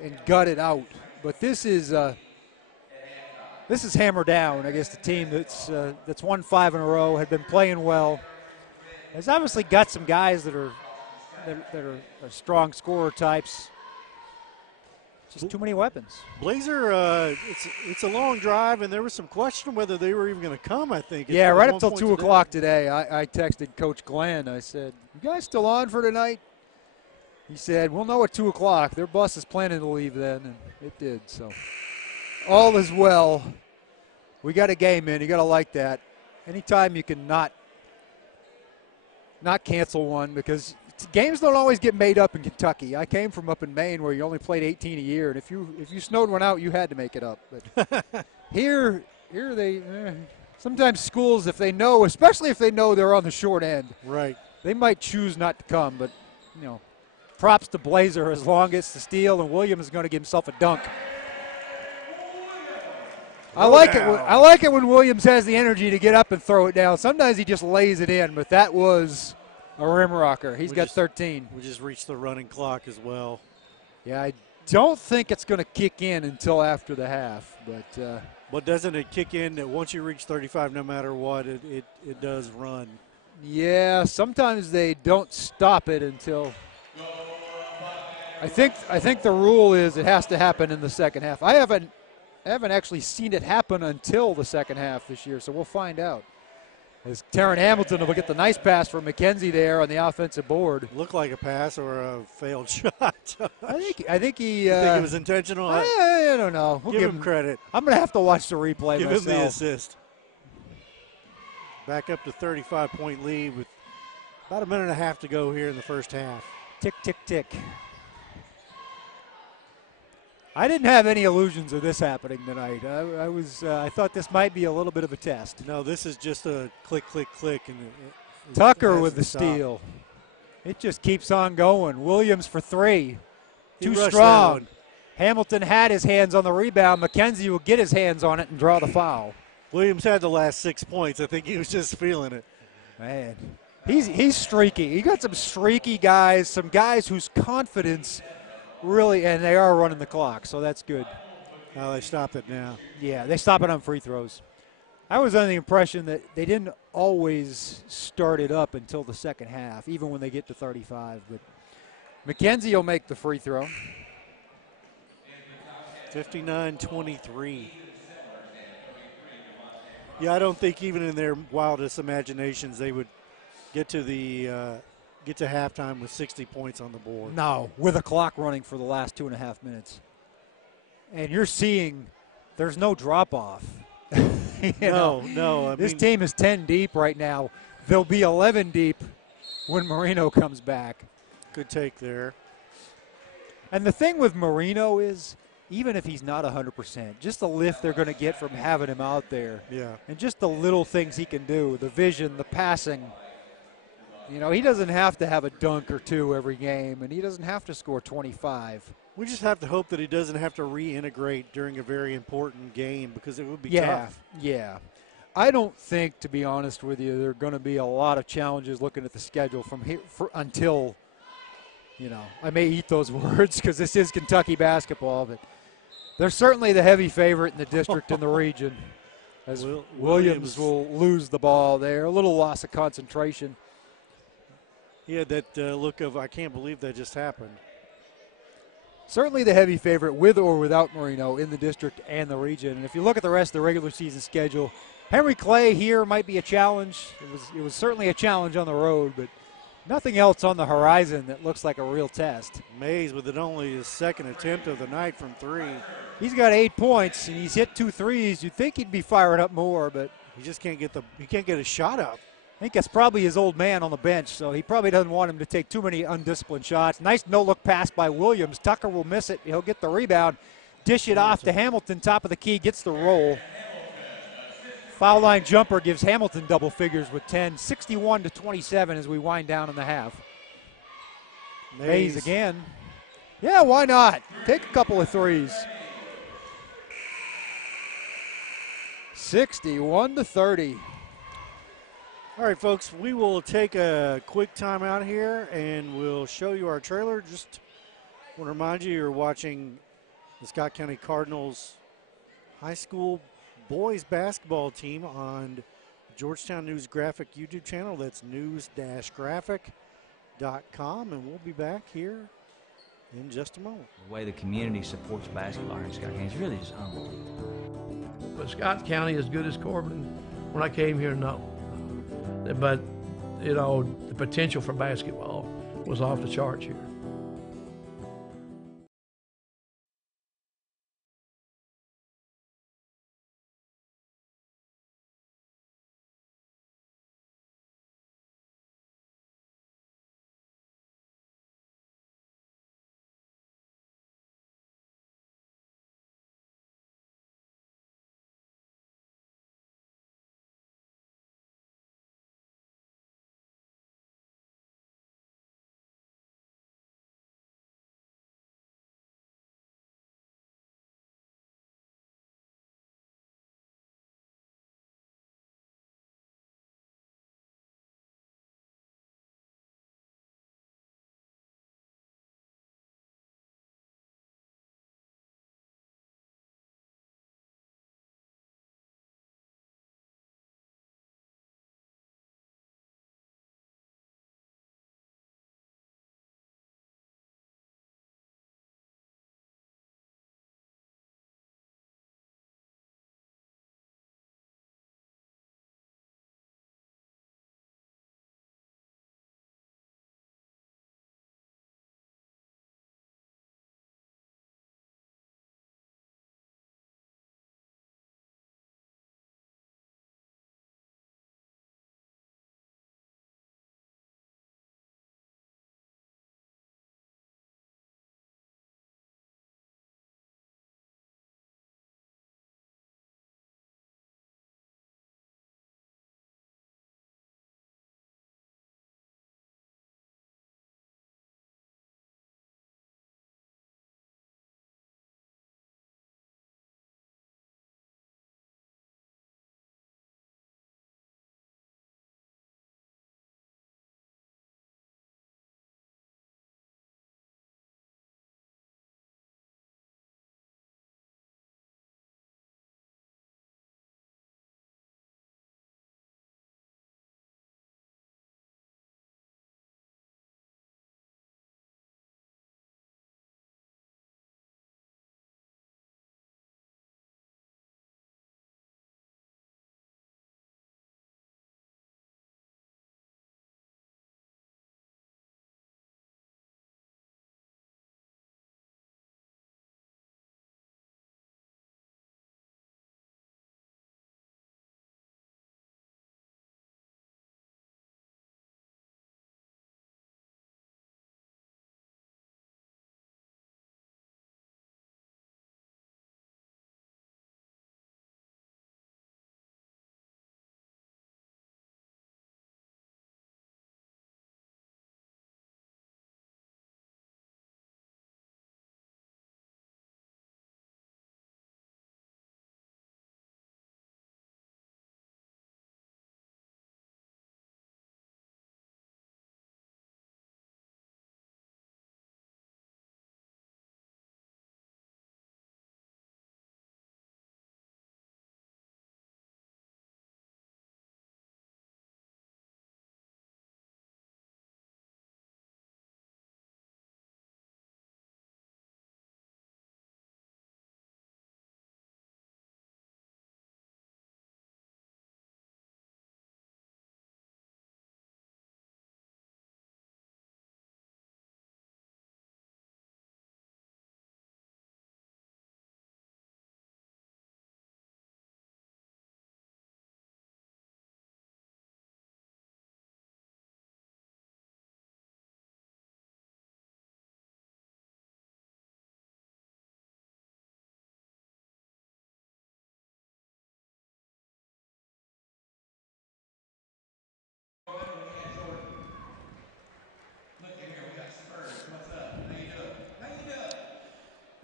and gut it out. But this is hammer down against a team that's won 5 in a row, had been playing well. Has obviously got some guys that are strong scorer types. Just too many weapons. Blazer, it's a long drive, and there was some question whether they were even going to come, I think. Yeah, right up till 2 o'clock today, I texted Coach Glenn. I said, you guys still on for tonight? He said, we'll know at 2 o'clock. Their bus is planning to leave then, and it did. So all is well. We got a game in. You got to like that. Anytime you can not cancel one, because games don't always get made up in Kentucky. I came from up in Maine where you only played 18 a year, and if you snowed one out, you had to make it up. But here they sometimes schools, if they know, especially if they know they're on the short end, right, they might choose not to come. But props to Blazer as long as the steal, and Williams is going to give himself a dunk. I like it when Williams has the energy to get up and throw it down. Sometimes he just lays it in, but that was a rim rocker. He's got 13. We just reached the running clock as well. Yeah, I don't think it's going to kick in until after the half. But doesn't it kick in that once you reach 35, no matter what, it does run? Yeah, sometimes they don't stop it until. I think the rule is it has to happen in the second half. I haven't actually seen it happen until the second half this year, so we'll find out. As Terran Hamilton will get the nice pass from McKenzie there on the offensive board. Looked like a pass or a failed shot. I think he. You think it was intentional? I don't know. We'll give him credit. I'm going to have to watch the replay Give myself. him the assist. Back up to 35-point lead with about a minute and a half to go here in the first half. Tick, tick, tick. I didn't have any illusions of this happening tonight. I thought this might be a little bit of a test. No, this is just a click, click, click. And Tucker with the steal. It just keeps on going. Williams for three. Too strong. Hamilton had his hands on the rebound. McKenzie will get his hands on it and draw the foul. Williams had the last 6 points. I think he was just feeling it. Man, he's streaky. You got some streaky guys, some guys whose confidence really, and they are running the clock, so that's good. Oh, they stopped it now. Yeah, they stop it on free throws. I was under the impression that they didn't always start it up until the second half, even when they get to 35. But McKenzie will make the free throw. 59-23. Yeah, I don't think even in their wildest imaginations they would get to halftime with 60 points on the board. No, with a clock running for the last 2.5 minutes. And you're seeing there's no drop-off. No. This team is 10 deep right now. They'll be 11 deep when Marino comes back. Good take there. And the thing with Marino is, even if he's not 100%, just the lift they're going to get from having him out there. Yeah. And just the little things he can do, the vision, the passing. He doesn't have to have a dunk or two every game, and he doesn't have to score 25. We just have to hope that he doesn't have to reintegrate during a very important game, because it would be tough. Yeah. I don't think, to be honest with you, there are going to be a lot of challenges looking at the schedule from here until, I may eat those words because this is Kentucky basketball, but they're certainly the heavy favorite in the district and the region, as Williams will lose the ball there. A little loss of concentration. He had that look of, I can't believe that just happened. Certainly the heavy favorite with or without Marino in the district and the region. And if you look at the rest of the regular season schedule, Henry Clay here might be a challenge. It was certainly a challenge on the road, but nothing else on the horizon that looks like a real test. Mays with it only his second attempt of the night from three. He's got 8 points, and he's hit 2 threes. You'd think he'd be firing up more, but he just can't get a shot up. I think that's probably his old man on the bench, so he probably doesn't want him to take too many undisciplined shots. Nice no-look pass by Williams. Tucker will miss it. He'll get the rebound. Dish it off to Hamilton, top of the key, gets the roll. Foul line jumper gives Hamilton double figures with 10. 61-27 as we wind down in the half. Mays again. Yeah, why not? Take a couple of threes. 61-30. All right, folks, we will take a quick timeout here, and we'll show you our trailer. Just want to remind you, you're watching the Scott County Cardinals high school boys basketball team on the Georgetown News Graphic YouTube channel. That's news-graphic.com, and we'll be back here in just a moment. The way the community supports basketball here in Scott County is really just unbelievable. But Scott County as good as Corbin? When I came here, no. But, the potential for basketball was off the charts here.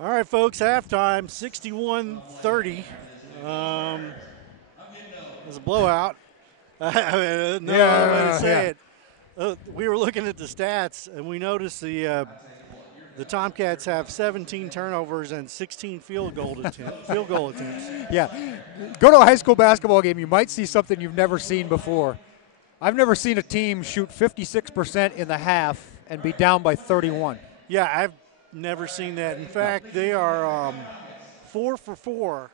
All right, folks, halftime, 61-30. It was a blowout. No other way to say it. We were looking at the stats, and we noticed the Tomcats have 17 turnovers and 16 field goal attempts. Yeah. Go to a high school basketball game, you might see something you've never seen before. I've never seen a team shoot 56% in the half and be down by 31. Yeah, I've never seen that. In fact, they are 4 for 4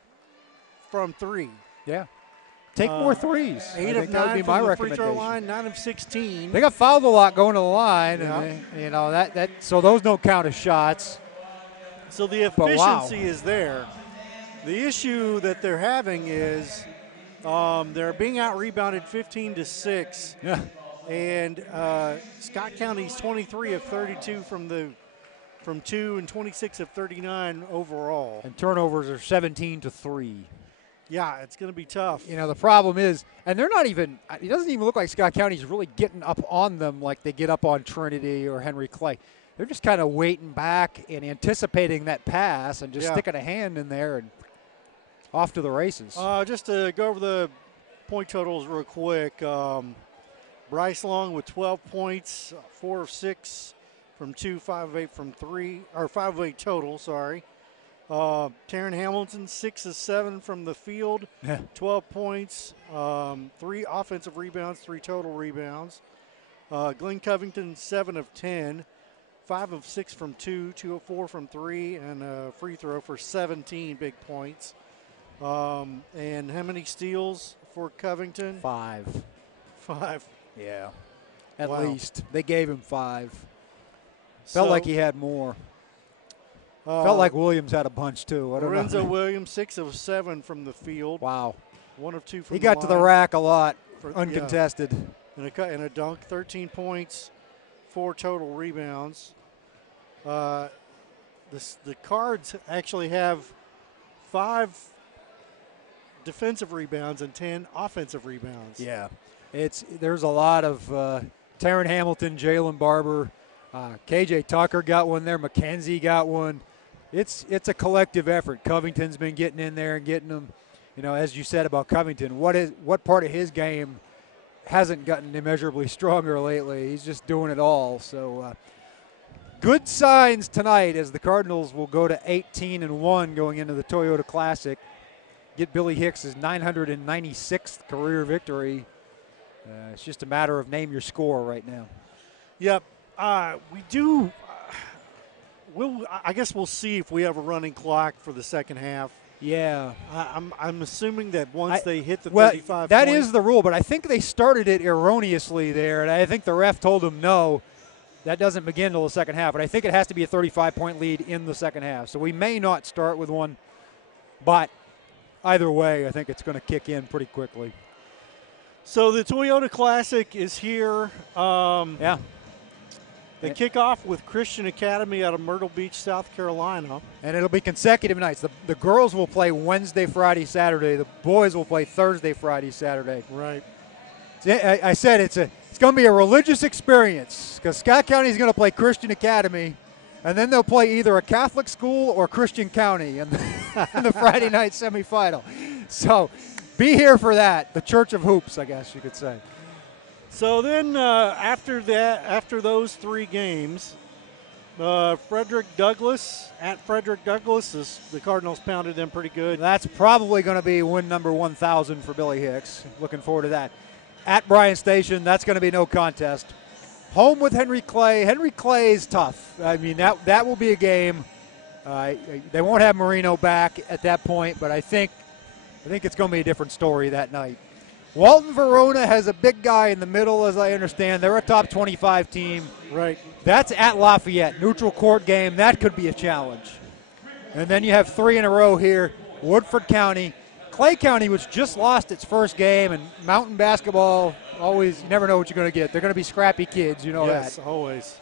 from 3. Yeah. Take more threes. 8 of 9 from the free throw line, 9 of 16. They got fouled a lot going to the line, yeah. and so those don't count as shots. So the efficiency is there. The issue that they're having is they're being out-rebounded 15-6. Yeah. And Scott County's 23 of 32 from 2 and 26 of 39 overall. And turnovers are 17-3. Yeah, it's going to be tough. The problem is, and they're not even, it doesn't even look like Scott County's really getting up on them like they get up on Trinity or Henry Clay. They're just kind of waiting back and anticipating that pass and just sticking a hand in there and off to the races. Just to go over the point totals real quick. Bryce Long with 12 points, 4 of 6 from 2, 5 of 8 from 3, or 5 of 8 total, sorry. Taryn Hamilton, 6 of 7 from the field, 12 points, 3 offensive rebounds, 3 total rebounds. Glenn Covington, 7 of 10, 5 of 6 from 2, 2 of 4 from 3, and a free throw for 17 big points. And how many steals for Covington? 5. 5. Yeah, at least. They gave him 5. Felt like he had more. Felt like Williams had a bunch, too. I don't Lorenzo know. Williams, 6 of 7 from the field. Wow. 1 of 2 from He got to the rack a lot, uncontested. And a dunk, 13 points, 4 total rebounds. The Cards actually have 5 defensive rebounds and 10 offensive rebounds. Yeah. There's a lot of Taryn Hamilton, Jalen Barber, KJ Tucker got one there, McKenzie got one. It's a collective effort. Covington's been getting in there and getting them. As you said about Covington, what part of his game hasn't gotten immeasurably stronger lately? He's just doing it all. So good signs tonight as the Cardinals will go to 18-1 going into the Toyota Classic. Get Billy Hicks' 996th career victory. It's just a matter of name your score right now. Yep. We do. I guess we'll see if we have a running clock for the second half. Yeah. I'm assuming that once they hit the 35 that is the rule, but I think they started it erroneously there, and I think the ref told them no, that doesn't begin until the second half. But I think it has to be a 35-point lead in the second half. So we may not start with one, but either way, I think it's going to kick in pretty quickly. So the Toyota Classic is here. They kick off with Christian Academy out of Myrtle Beach, South Carolina. And it'll be consecutive nights. The girls will play Wednesday, Friday, Saturday. The boys will play Thursday, Friday, Saturday. Right. I said it's going to be a religious experience because Scott County is going to play Christian Academy, and then they'll play either a Catholic school or Christian County in the Friday night semifinal. So be here for that. The Church of Hoops, I guess you could say. So then after those 3 games, Frederick Douglass, the Cardinals pounded them pretty good. That's probably going to be win number 1,000 for Billy Hicks. Looking forward to that. At Bryan Station, that's going to be no contest. Home with Henry Clay. Henry Clay is tough. I mean, that will be a game. They won't have Marino back at that point, but I think it's going to be a different story that night. Walton Verona has a big guy in the middle, as I understand. They're a top 25 team. Right. That's at Lafayette. Neutral court game. That could be a challenge. And then you have 3 in a row here. Woodford County. Clay County, which just lost its first game, and mountain basketball, always, you never know what you're going to get. They're going to be scrappy kids, you know that. Yes, always.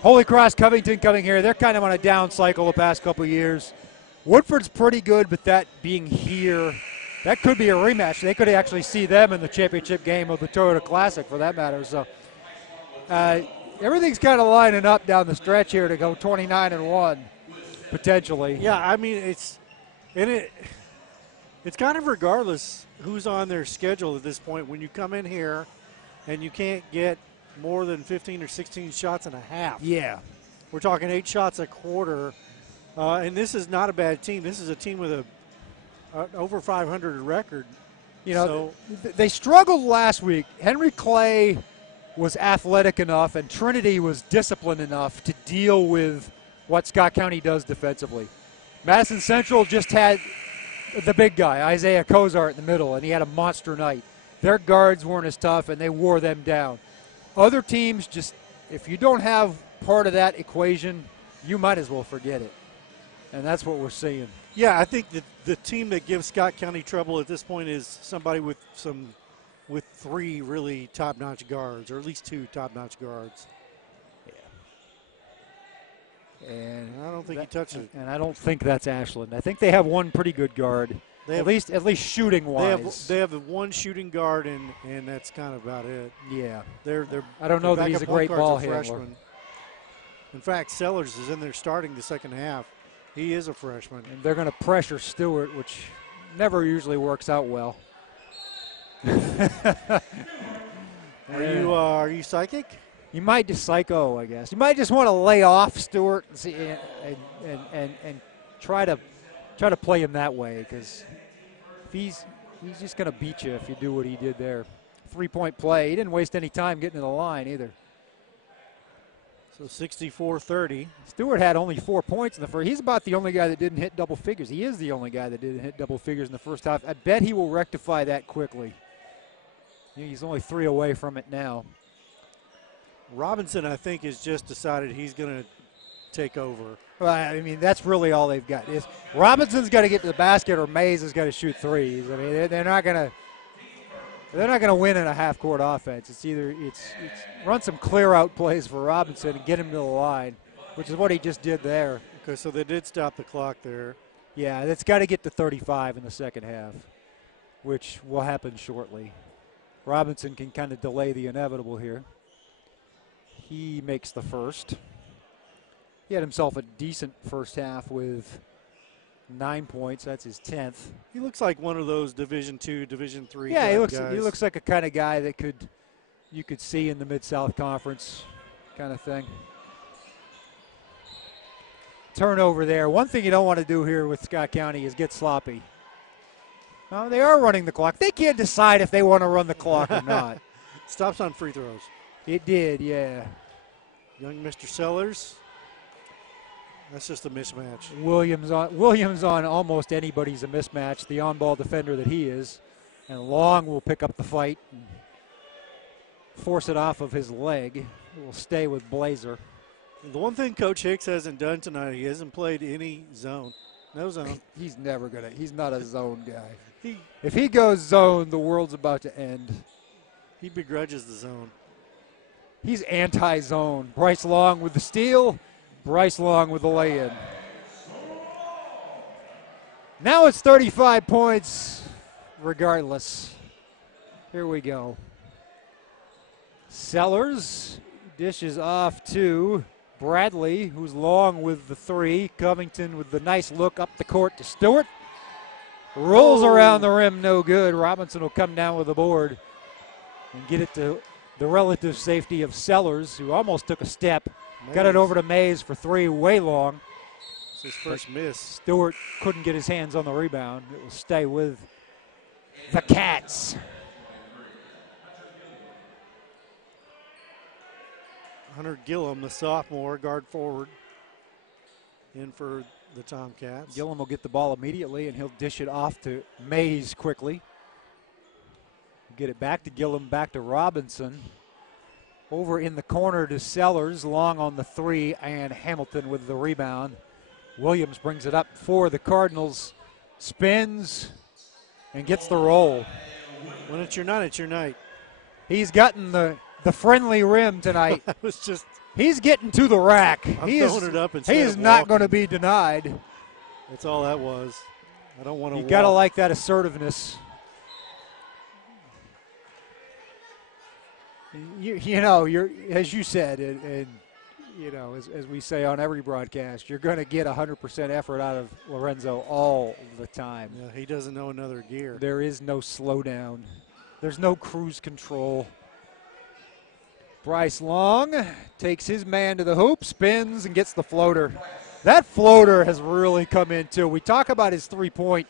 Holy Cross Covington coming here. They're kind of on a down cycle the past couple of years. Woodford's pretty good, but that being here, that could be a rematch. They could actually see them in the championship game of the Toyota Classic, for that matter. So everything's kind of lining up down the stretch here to go 29-1. potentially. Yeah, I mean, it's kind of regardless who's on their schedule at this point. When you come in here and you can't get more than 15 or 16 shots and a half. Yeah. We're talking 8 shots a quarter. And this is not a bad team. This is a team with a over 500 record. You know, they struggled last week. Henry Clay was athletic enough and Trinity was disciplined enough to deal with what Scott County does defensively. Madison Central just had the big guy, Isaiah Cozart, in the middle, and he had a monster night. Their guards weren't as tough, and they wore them down. Other teams, just if you don't have part of that equation, you might as well forget it. And that's what we're seeing. Yeah, I think that the team that gives Scott County trouble at this point is somebody with 3 really top-notch guards, or at least 2 top-notch guards. Yeah. And I don't think he touches it. And I don't think that's Ashland. I think they have one pretty good guard, at least shooting-wise. They have one shooting guard, and that's kind of about it. Yeah. I don't know that he's a great ball handler. In fact, Sellers is in there starting the second half. He is a freshman. And they're going to pressure Stewart, which never usually works out well. Are you psychic? You might just psycho, I guess. You might just want to lay off Stewart and see, and try to play him that way, because he's just going to beat you if you do what he did there. 3-point play. He didn't waste any time getting to the line either. So 64-30. Stewart had only 4 points in the first. He's about the only guy that didn't hit double figures. He is the only guy that didn't hit double figures in the first half. I bet he will rectify that quickly. He's only 3 away from it now. Robinson, I think, has just decided he's going to take over. Well, I mean, that's really all they've got. Is Robinson's got to get to the basket, or Mays has got to shoot threes. I mean, they're not going to win in a half-court offense. It's run some clear-out plays for Robinson and get him to the line, which is what he just did there. Okay, so they did stop the clock there. Yeah, that's got to get to 35 in the second half, which will happen shortly. Robinson can kind of delay the inevitable here. He makes the first. He had himself a decent first half with 9 points. That's his 10th. He looks like one of those Division II, Division III. Yeah, he guys. looks like a kind of guy that you could see in the Mid-South Conference kind of thing. Turnover there. One thing you don't want to do here with Scott County is get sloppy. No, they are running the clock. They can't decide if they want to run the clock or not. Stops on free throws. It did, yeah. Young Mr. Sellers. That's just a mismatch. Williams on almost anybody's a mismatch, the on-ball defender that he is. And Long will pick up the fight and force it off of his leg. It will stay with Blazer. The one thing Coach Hicks hasn't done tonight, he hasn't played any zone. No zone. He's not a zone guy. If he goes zone, the world's about to end. He begrudges the zone. He's anti-zone. Bryce Long with the steal. Bryce Long with the lay-in. Now it's 35 points regardless. Here we go. Sellers dishes off to Bradley, who's Long with the 3. Covington with the nice look up the court to Stewart. Rolls around the rim, no good. Robinson will come down with the board and get it to the relative safety of Sellers, who almost took a step. Mays. Got it over to Mays for 3, way long. It's his first miss. Stewart couldn't get his hands on the rebound. It will stay with the Cats. Hunter Gillum, the sophomore, guard forward, in for the Tomcats. Gillum will get the ball immediately, and he'll dish it off to Mays quickly. Get it back to Gillum, back to Robinson. Over in the corner to Sellers, Long on the 3, and Hamilton with the rebound. Williams brings it up for the Cardinals, spins, and gets the roll. When it's your night, it's your night. He's gotten the friendly rim tonight. He's getting to the rack. He is not going to be denied. That's all that was. I don't want to. You got to like that assertiveness. You know, you're, as you said, and you know, as we say on every broadcast, you're going to get 100% effort out of Lorenzo all the time. Yeah, he doesn't know another gear. There is no slowdown. There's no cruise control. Bryce Long takes his man to the hoop, spins, and gets the floater. That floater has really come in, too. We talk about his three-point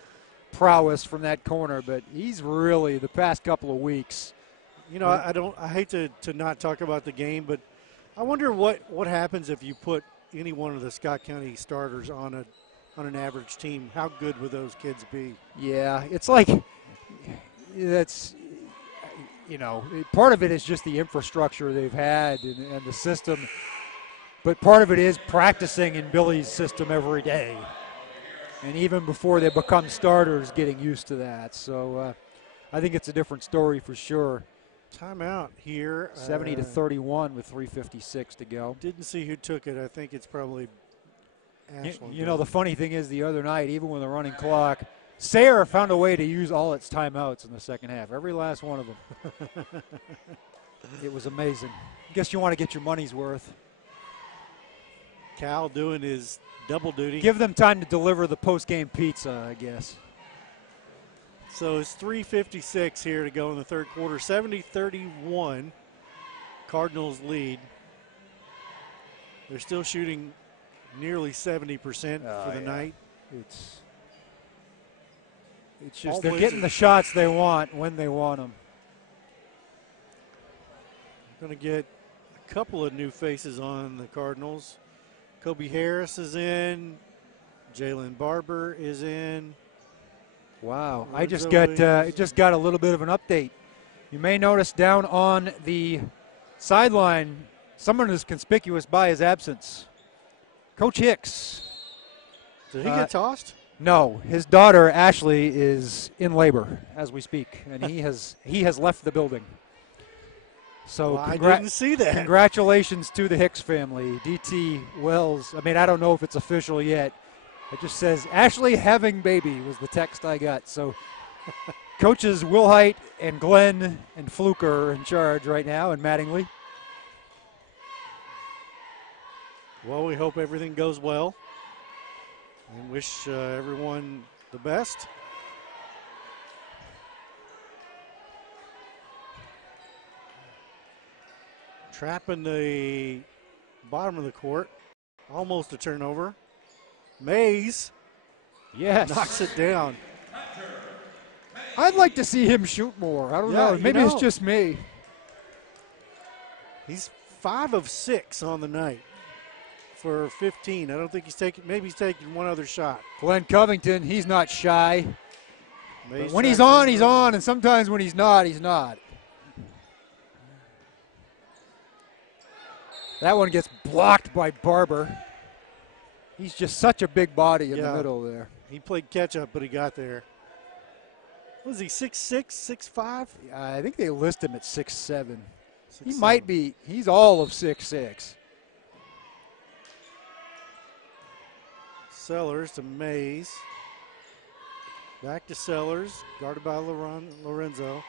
prowess from that corner, but he's really, the past couple of weeks. You know, I hate to not talk about the game, but I wonder what happens if you put any one of the Scott County starters on an average team. How good would those kids be? Yeah, it's like that's, you know, part of it is just the infrastructure they've had and the system, but part of it is practicing in Billy's system every day. And even before they become starters, getting used to that. So I think it's a different story for sure. Timeout here. 70-31 with 3:56 to go. Didn't see who took it. I think it's probably Ashland. You know, the funny thing is the other night, even with a running clock, Sayre found a way to use all its timeouts in the second half, every last one of them. It was amazing. Guess you want to get your money's worth. Cal doing his double duty. Give them time to deliver the post-game pizza, I guess. So it's 3:56 here to go in the third quarter. 70-31, Cardinals lead. They're still shooting nearly 70% for the night. It's just they're getting the shots they want when they want them. Going to get a couple of new faces on the Cardinals. Kobe Harris is in. Jalen Barber is in. Wow, Lorenzo I just got a little bit of an update. You may notice down on the sideline, someone is conspicuous by his absence. Coach Hicks. Did he get tossed? No, his daughter Ashley is in labor as we speak, and he has left the building. So I didn't see that. Congratulations to the Hicks family. DT Wells. I mean, I don't know if it's official yet. It just says Ashley having baby was the text I got. So coaches Wilhite and Glenn and Fluker are in charge right now, and Mattingly. Well, we hope everything goes well and wish everyone the best. Trapping the bottom of the court. Almost a turnover. Mays knocks it down. I'd like to see him shoot more. I don't know. Maybe it's just me. He's 5 of 6 on the night for 15. I don't think maybe he's taking one other shot. Glenn Covington, he's not shy. Mays When he's on, he's on, and sometimes when he's not, he's not. That one gets blocked by Barber. He's just such a big body in the middle there. He played catch-up, but he got there. Was he 6'6", 6'5"? I think they list him at 6'7". He might be. He's all of 6'6". Sellers to Mays. Back to Sellers, guarded by Lorenzo.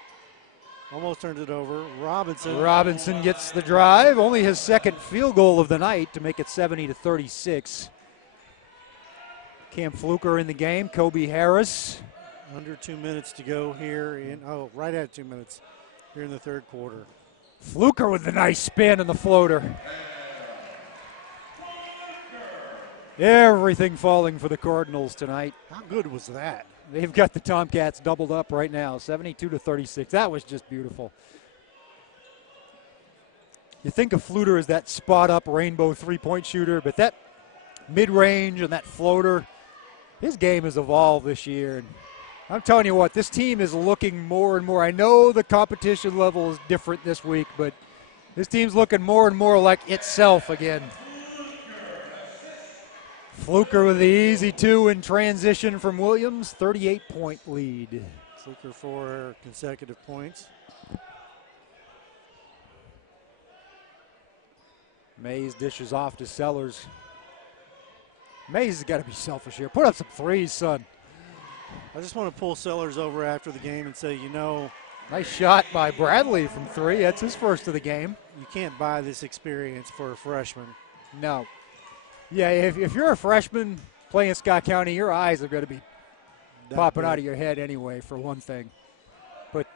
Almost turned it over. Robinson gets the drive. Only his second field goal of the night to make it 70-36. Cam Fluker in the game. Kobe Harris. Under 2 minutes to go here right at 2 minutes here in the third quarter. Fluker with the nice spin and the floater. Everything falling for the Cardinals tonight. How good was that? They've got the Tomcats doubled up right now, 72-36. That was just beautiful. You think of Fluter as that spot-up rainbow three-point shooter, but that mid-range and that floater, his game has evolved this year. And I'm telling you what, this team is looking more and more. I know the competition level is different this week, but this team's looking more and more like itself again. Fluker with the easy two in transition from Williams, 38-point lead. Fluker 4 consecutive points. Mays dishes off to Sellers. Mays has got to be selfish here. Put up some threes, son. I just want to pull Sellers over after the game and say, nice shot by Bradley from 3. That's his first of the game. You can't buy this experience for a freshman. No. Yeah, if you're a freshman playing Scott County, your eyes are going to be popping out of your head anyway, for one thing. But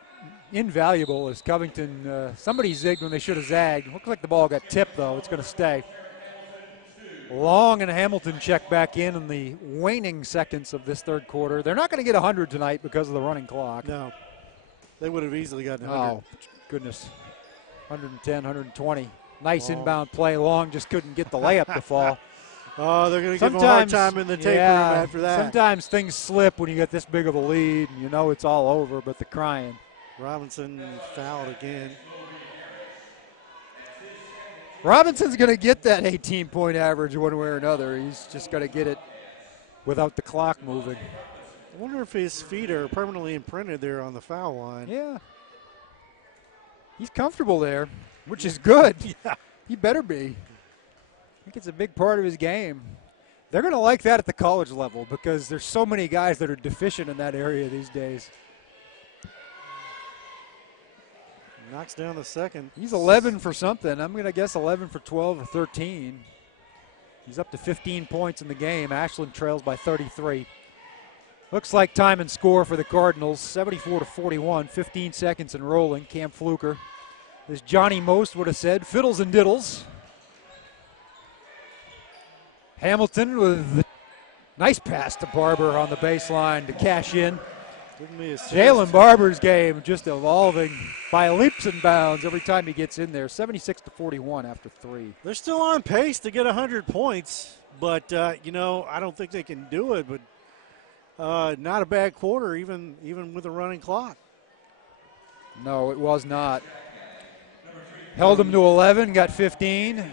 invaluable is Covington. Somebody zigged when they should have zagged. Looks like the ball got tipped, though. It's going to stay. Long and Hamilton check back in the waning seconds of this third quarter. They're not going to get 100 tonight because of the running clock. No. They would have easily gotten 100. Oh, goodness. 110, 120. Nice inbound play. Long just couldn't get the layup to fall. Oh, they're going to give him a hard time in the tape room after that. Sometimes things slip when you get this big of a lead, and you know it's all over, but the crying. Robinson fouled again. Robinson's going to get that 18-point average one way or another. He's just going to get it without the clock moving. I wonder if his feet are permanently imprinted there on the foul line. Yeah. He's comfortable there, which is good. Yeah. He better be. I think it's a big part of his game. They're going to like that at the college level because there's so many guys that are deficient in that area these days. Knocks down the second. He's 11 for something. I'm going to guess 11 for 12 or 13. He's up to 15 points in the game. Ashland trails by 33. Looks like time and score for the Cardinals, 74-41, 15 seconds and rolling. Cam Fluker, as Johnny Most would have said, fiddles and diddles. Hamilton with a nice pass to Barber on the baseline to cash in. Jalen Barber's game just evolving by leaps and bounds every time he gets in there. 76-41 after 3. They're still on pace to get 100 points, but, I don't think they can do it. But not a bad quarter, even with a running clock. No, it was not. Held them to 11, got 15.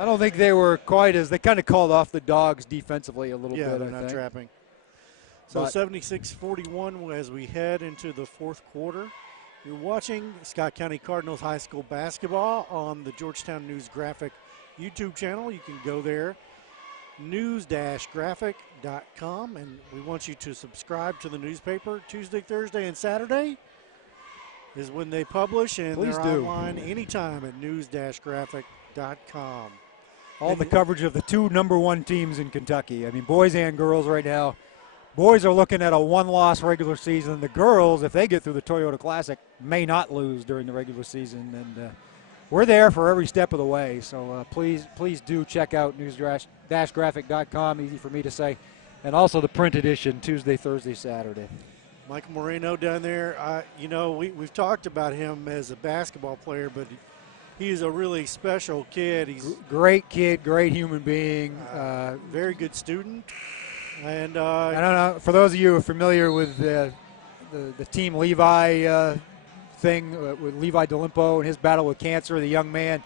I don't think they were quite as – they kind of called off the Dogs defensively a little bit, Yeah, they're not trapping. So 76-41 as we head into the fourth quarter. You're watching Scott County Cardinals High School basketball on the Georgetown News Graphic YouTube channel. You can go there, news-graphic.com, and we want you to subscribe to the newspaper. Tuesday, Thursday, and Saturday is when they publish, and they're online anytime at news-graphic.com. All the coverage of the two #1 teams in Kentucky. I mean, boys and girls right now. Boys are looking at a one-loss regular season. The girls, if they get through the Toyota Classic, may not lose during the regular season. And we're there for every step of the way. So please do check out news-graphic.com, easy for me to say, and also the print edition Tuesday, Thursday, Saturday. Michael Moreno down there, we've talked about him as a basketball player, but he's a really special kid. He's great kid, great human being. Very good student. And I don't know, for those of you who are familiar with the Team Levi thing with Levi DeLimpo and his battle with cancer, the young man,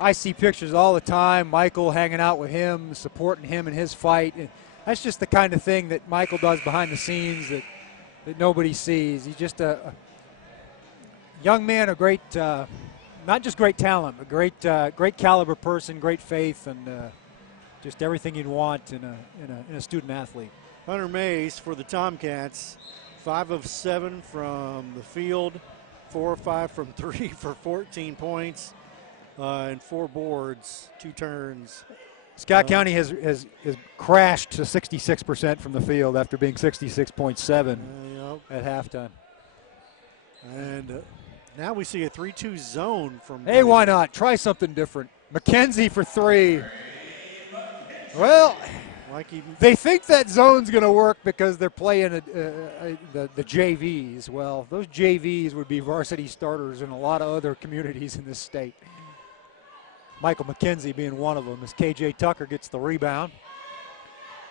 I see pictures all the time, Michael hanging out with him, supporting him in his fight. And that's just the kind of thing that Michael does behind the scenes that nobody sees. He's just a young man, a great, not just great talent, but great caliber person, great faith, and just everything you'd want in a student athlete. Hunter Mays for the Tomcats, 5 of 7 from the field, 4 of 5 from 3 for 14 points and 4 boards, 2 turns. Scott County has crashed to 66% from the field after being 66.7 at halftime. And now we see a 3-2 zone from. Hey, why not? Try something different. McKenzie for 3. Well, they think that zone's going to work because they're playing the JVs. Well, those JVs would be varsity starters in a lot of other communities in this state. Michael McKenzie being one of them as KJ Tucker gets the rebound.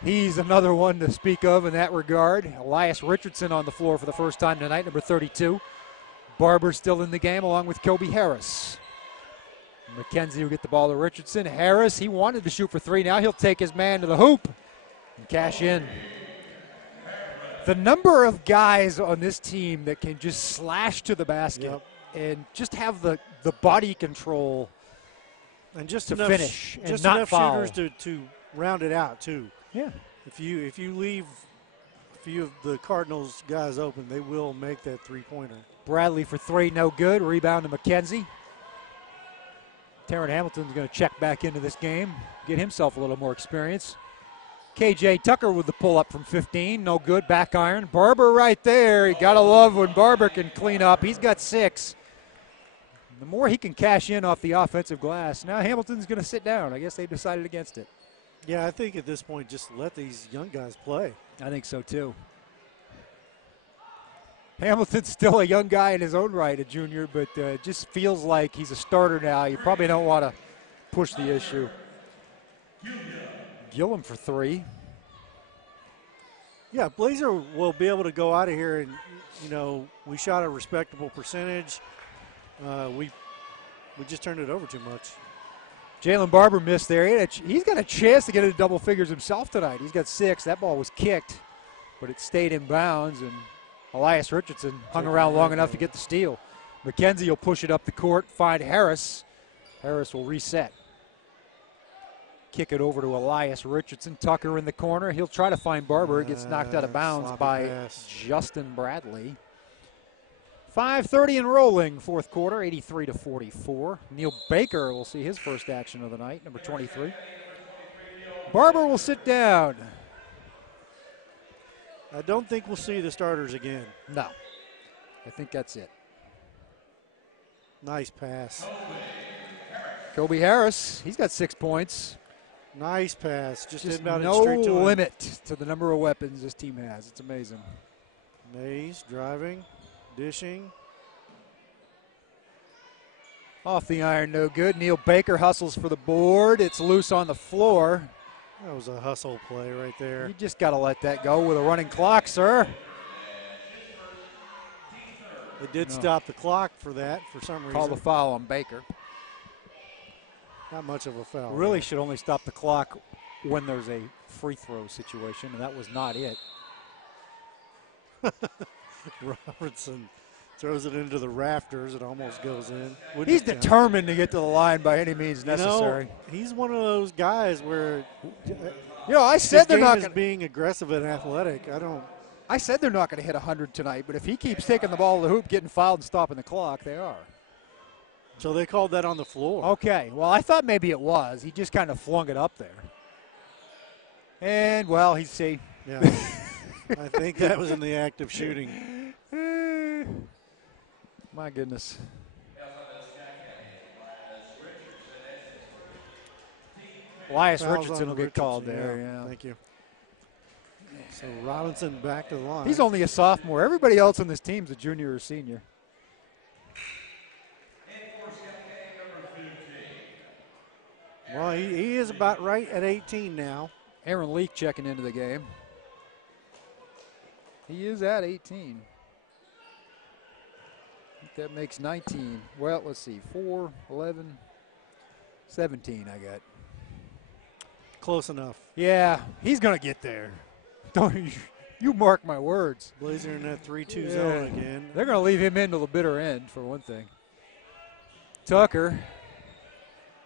He's another one to speak of in that regard. Elias Richardson on the floor for the first time tonight, number 32. Barber still in the game along with Kobe Harris. McKenzie will get the ball to Richardson. Harris, he wanted to shoot for 3. Now he'll take his man to the hoop and cash in. The number of guys on this team that can just slash to the basket and just have the body control and just to enough, finish and just not enough foul. shooters to round it out too. Yeah. If you leave a few of the Cardinals guys open, they will make that 3-pointer. Bradley for 3, no good. Rebound to McKenzie. Terran Hamilton's going to check back into this game, get himself a little more experience. KJ Tucker with the pull-up from 15. No good. Back iron. Barber right there. You got to love when Barber can clean up. He's got 6. The more he can cash in off the offensive glass. Now Hamilton's going to sit down. I guess they decided against it. Yeah, I think at this point just let these young guys play. I think so too. Hamilton's still a young guy in his own right, a junior, but just feels like he's a starter now. You probably don't want to push the issue. Gillum for 3. Yeah, Blazer will be able to go out of here and, we shot a respectable percentage. We just turned it over too much. Jalen Barber missed there. He's got a chance to get into double figures himself tonight. He's got 6. That ball was kicked, but it stayed in bounds, and Elias Richardson hung around long enough to get the steal. McKenzie will push it up the court, find Harris. Harris will reset. Kick it over to Elias Richardson. Tucker in the corner. He'll try to find Barber. It gets knocked out of bounds by Justin Bradley. 5:30 and rolling, fourth quarter, 83-44. Neil Baker will see his first action of the night, number 23. Barber will sit down. I don't think we'll see the starters again. No. I think that's it. Nice pass. Kobe Harris, he's got 6 points. Nice pass. Just inbounded no straight to him. limit to the number of weapons this team has. It's amazing. Mays driving, dishing. Off the iron, no good. Neil Baker hustles for the board. It's loose on the floor. That was a hustle play right there. You just got to let that go with a running clock, sir. They did stop the clock for that for some reason. Call the foul on Baker. Not much of a foul. Really should only stop the clock when there's a free throw situation, and that was not it. Robertson throws it into the rafters. It almost goes in. He's determined to get to the line by any means necessary. He's one of those guys where, I said they're not being aggressive and athletic. I said they're not going to hit 100 tonight, but if he keeps taking the ball to the hoop, getting fouled and stopping the clock, they are. So they called that on the floor. Okay. Well, I thought maybe it was. He just kind of flung it up there. And, well, he's safe. Yeah. I think that was in the act of shooting. My goodness. Elias Richardson will get called there. Yeah. Thank you. So Robinson back to the line. He's only a sophomore. Everybody else on this team's a junior or senior. Well, he is about right at 18 now. Aaron Leak checking into the game. He is at 18. I think that makes 19. Well, let's see. 4, 11, 17 I got. Close enough. Yeah, he's going to get there. Don't you mark my words. Blazer in that 3-2 zone again. They're going to leave him in till the bitter end, for one thing. Tucker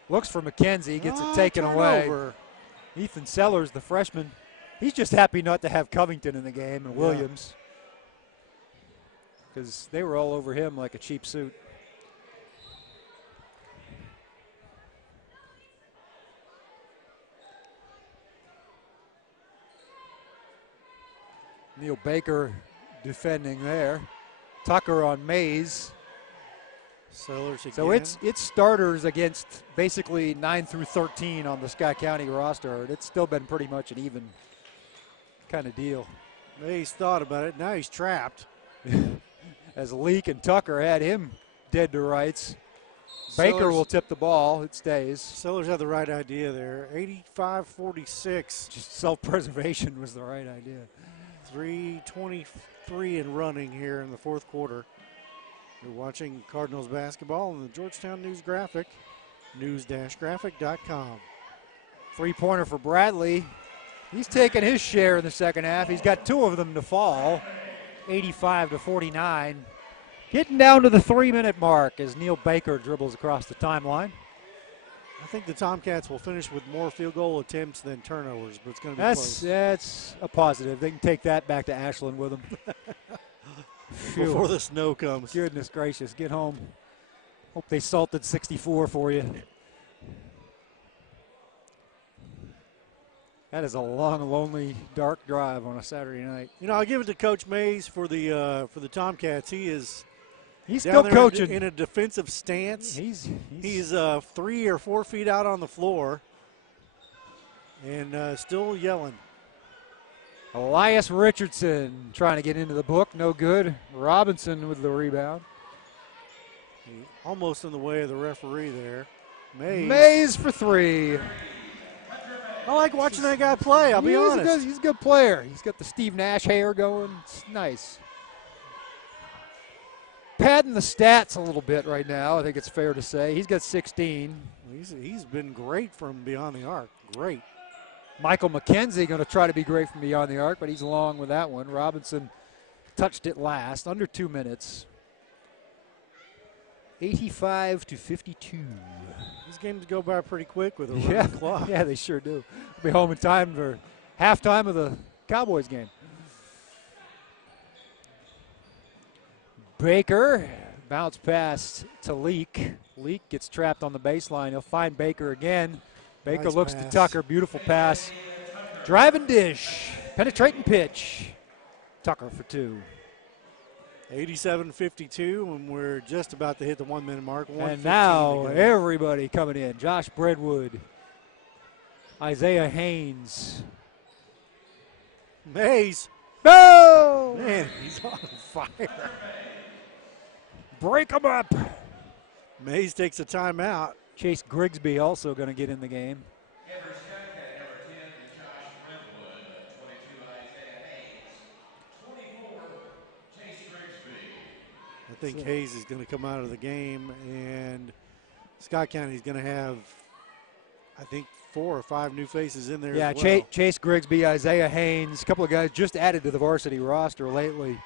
looks for McKenzie, gets it taken away. Ethan Sellers, the freshman, he's just happy not to have Covington in the game and Williams, because they were all over him like a cheap suit. Neil Baker defending there. Tucker on Mays. Sellers again. So it's starters against basically 9 through 13 on the Scott County roster. It's still been pretty much an even kind of deal. Mays thought about it. Now he's trapped. As Leak and Tucker had him dead to rights. Baker will tip the ball. It stays. Sellers had the right idea there. 85-46. Just self-preservation was the right idea. 3:23 and running here in the fourth quarter. You're watching Cardinals basketball on the Georgetown News Graphic, news-graphic.com. Three-pointer for Bradley. He's taken his share in the second half. He's got 2 of them to fall, 85-49. Getting down to the 3-minute mark as Neil Baker dribbles across the timeline. I think the Tomcats will finish with more field goal attempts than turnovers, but it's going to be close. That's a positive. They can take that back to Ashland with them. Before the snow comes. Goodness gracious, get home. Hope they salted 64 for you. That is a long, lonely, dark drive on a Saturday night. You know, I'll give it to Coach Mays for the Tomcats. He's still there coaching in a defensive stance. He's 3 or 4 feet out on the floor and still yelling. Elias Richardson trying to get into the book, no good. Robinson with the rebound. Almost in the way of the referee there. Mays for 3. I like watching that guy play, I'll be honest. He's a good player. He's got the Steve Nash hair going. It's nice. Padding the stats a little bit right now, I think it's fair to say. He's got 16. He's been great from beyond the arc. Great. Michael McKenzie going to try to be great from beyond the arc, but he's long with that one. Robinson touched it last, under 2 minutes. 85-52. These games go by pretty quick with a running clock. Yeah, they sure do. We'll be home in time for halftime of the Cowboys game. Baker, bounce pass to Leak. Leak gets trapped on the baseline. He'll find Baker again. Baker Nice looks pass. to Tucker. Beautiful pass. Driving dish. Penetrating pitch. Tucker for 2. 87-52, and we're just about to hit the 1 minute mark. And now everybody coming in. Josh Breadwood. Isaiah Haynes. Mays. No! Man, he's on fire. Break him up. Mays takes a timeout. Chase Grigsby also going to get in the game. I think Hayes is going to come out of the game, and Scott County's going to have, I think, 4 or 5 new faces in there as well. Chase Grigsby, Isaiah Haynes, a couple of guys just added to the varsity roster lately.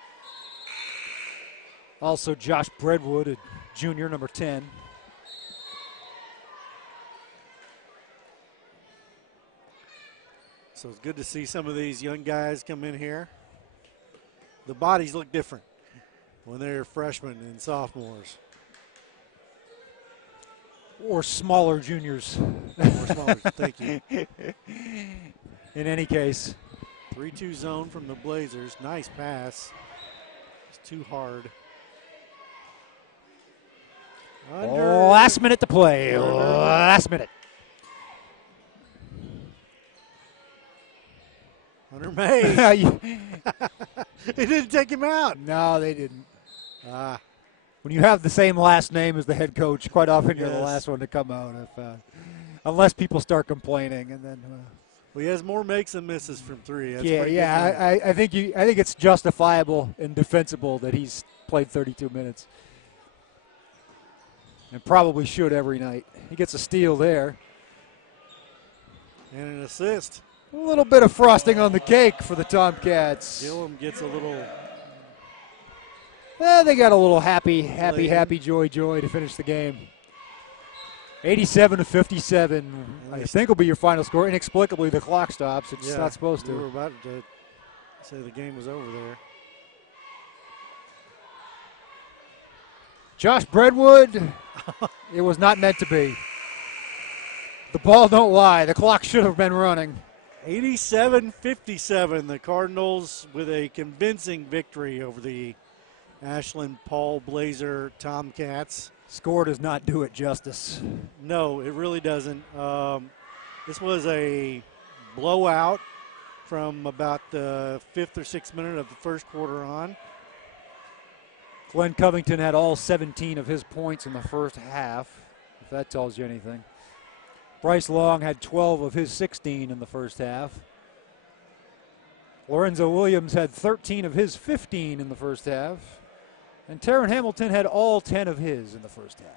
Also Josh Breadwood, a junior, number 10. So it's good to see some of these young guys come in here. The bodies look different when they're freshmen and sophomores. Or smaller juniors. Or smaller, thank you. In any case. 3-2 zone from the Blazers. Nice pass. It's too hard. Last minute to play. Last minute. Hunter Mays. They didn't take him out. No, they didn't. When you have the same last name as the head coach, quite often you're the last one to come out, unless people start complaining, and then. Well, he has more makes than misses from 3. That's I think it's justifiable and defensible that he's played 32 minutes, and probably should every night. He gets a steal there, and an assist. A little bit of frosting on the cake for the Tomcats. Gillum gets a little. They got a little happy, joy to finish the game. 87-57, I think will be your final score. Inexplicably, the clock stops. It's not supposed to. We were about to say the game was over there. Josh Breadwood, it was not meant to be. The ball don't lie. The clock should have been running. 87-57, the Cardinals with a convincing victory over the Ashland Paul Blazer Tomcats. Score does not do it justice. No, it really doesn't. This was a blowout from about the 5th or 6th minute of the first quarter on. Glenn Covington had all 17 of his points in the first half, if that tells you anything. Bryce Long had 12 of his 16 in the first half. Lorenzo Williams had 13 of his 15 in the first half. And Taryn Hamilton had all 10 of his in the first half.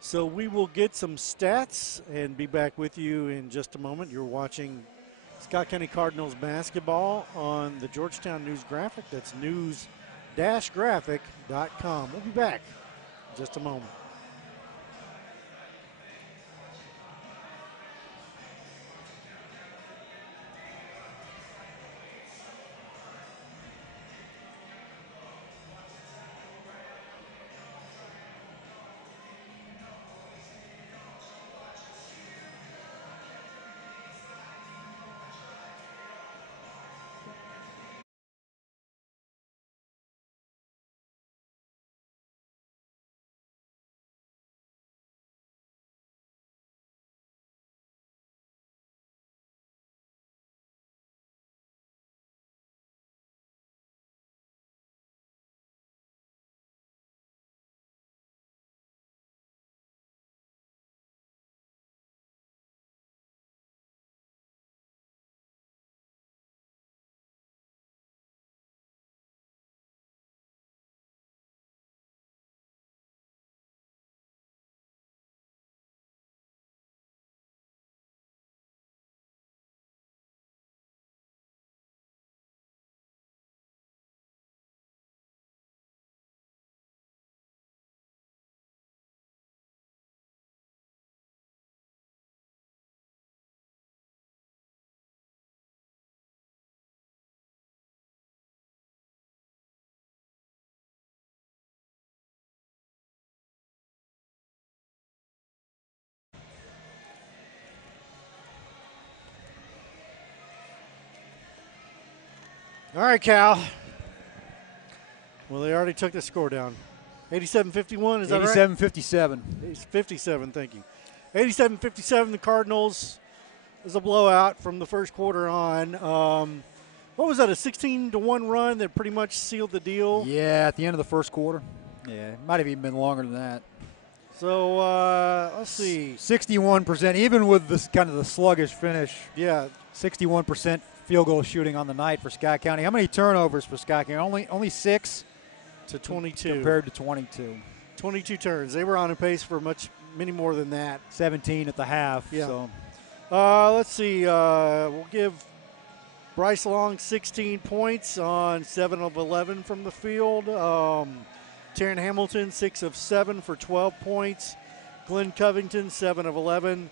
So we will get some stats and be back with you in just a moment. You're watching Scott County Cardinals basketball on the Georgetown News Graphic. That's news-graphic.com. We'll be back in just a moment. All right, Cal. Well, they already took the score down. 87-51, is that right? 87-57. It's 57, thank you. 87-57, the Cardinals. Is a blowout from the first quarter on. What was that, a 16-1 run that pretty much sealed the deal? Yeah, at the end of the first quarter. Yeah, it might have even been longer than that. So, let's see. 61%, even with this kind of the sluggish finish. Yeah. 61% field goal shooting on the night for Scott County. How many turnovers for Scott County? Only 6 to 22. Compared to 22. 22 turns. They were on a pace for many more than that. 17 at the half. Yeah. So. Let's see. We'll give Bryce Long 16 points on 7 of 11 from the field. Taryn Hamilton 6 of 7 for 12 points. Glenn Covington 7 of 11,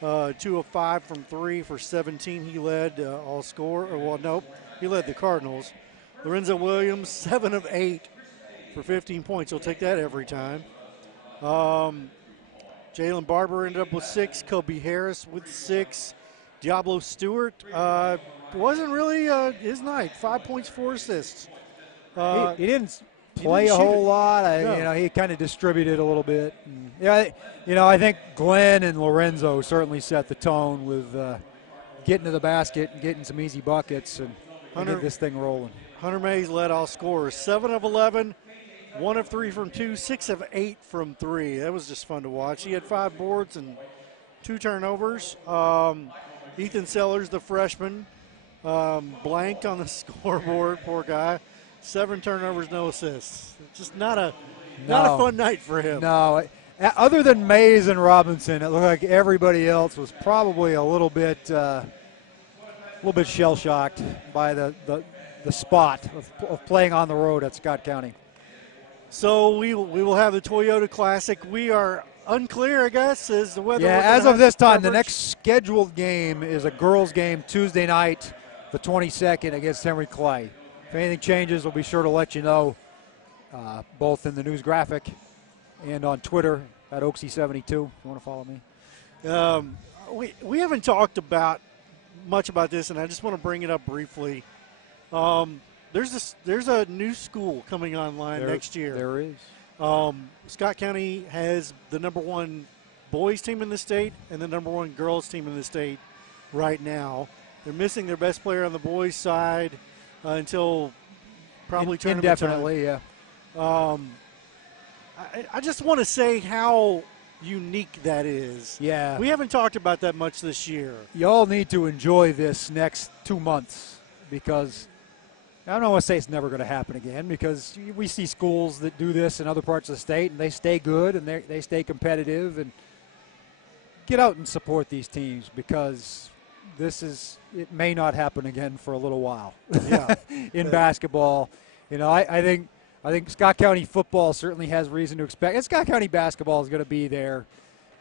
2 of 5 from 3 for 17. He led all score. He led the Cardinals. Lorenzo Williams 7 of 8 for 15 points. He'll take that every time. Jalen Barber ended up with 6. Kobe Harris with 6. Diablo Stewart wasn't really his night. 5 points, 4 assists. He didn't play a whole lot. No. He kind of distributed a little bit. And, I think Glenn and Lorenzo certainly set the tone with getting to the basket and getting some easy buckets and get this thing rolling. Hunter Mays led all scorers. 7 of 11. 1 of 3 from 2, 6 of 8 from 3. That was just fun to watch. He had 5 boards and 2 turnovers. Ethan Sellers, the freshman, blanked on the scoreboard. Poor guy. 7 turnovers, no assists. Just not a fun night for him. No, other than Mays and Robinson, it looked like everybody else was probably a little bit shell shocked by the spot of playing on the road at Scott County. So we will have the Toyota Classic. We are unclear, I guess, as to whether. Yeah, as of this time, the next scheduled game is a girls' game Tuesday night, the 22nd, against Henry Clay. If anything changes, we'll be sure to let you know, both in the news graphic and on Twitter at Oaksy72. If you want to follow me. We haven't talked much about this, and I just want to bring it up briefly. There's a new school coming online next year. There is. Scott County has the #1 boys team in the state and the #1 girls team in the state right now. They're missing their best player on the boys side until probably tournament indefinitely. time. Yeah. I just want to say how unique that is. Yeah. We haven't talked about that much this year. Y'all need to enjoy this next 2 months because I don't want to say it's never going to happen again because we see schools that do this in other parts of the state and they stay good and they stay competitive. And get out and support these teams because it may not happen again for a little while. Yeah. in basketball. I think Scott County football certainly has reason to expect. And Scott County basketball is going to be there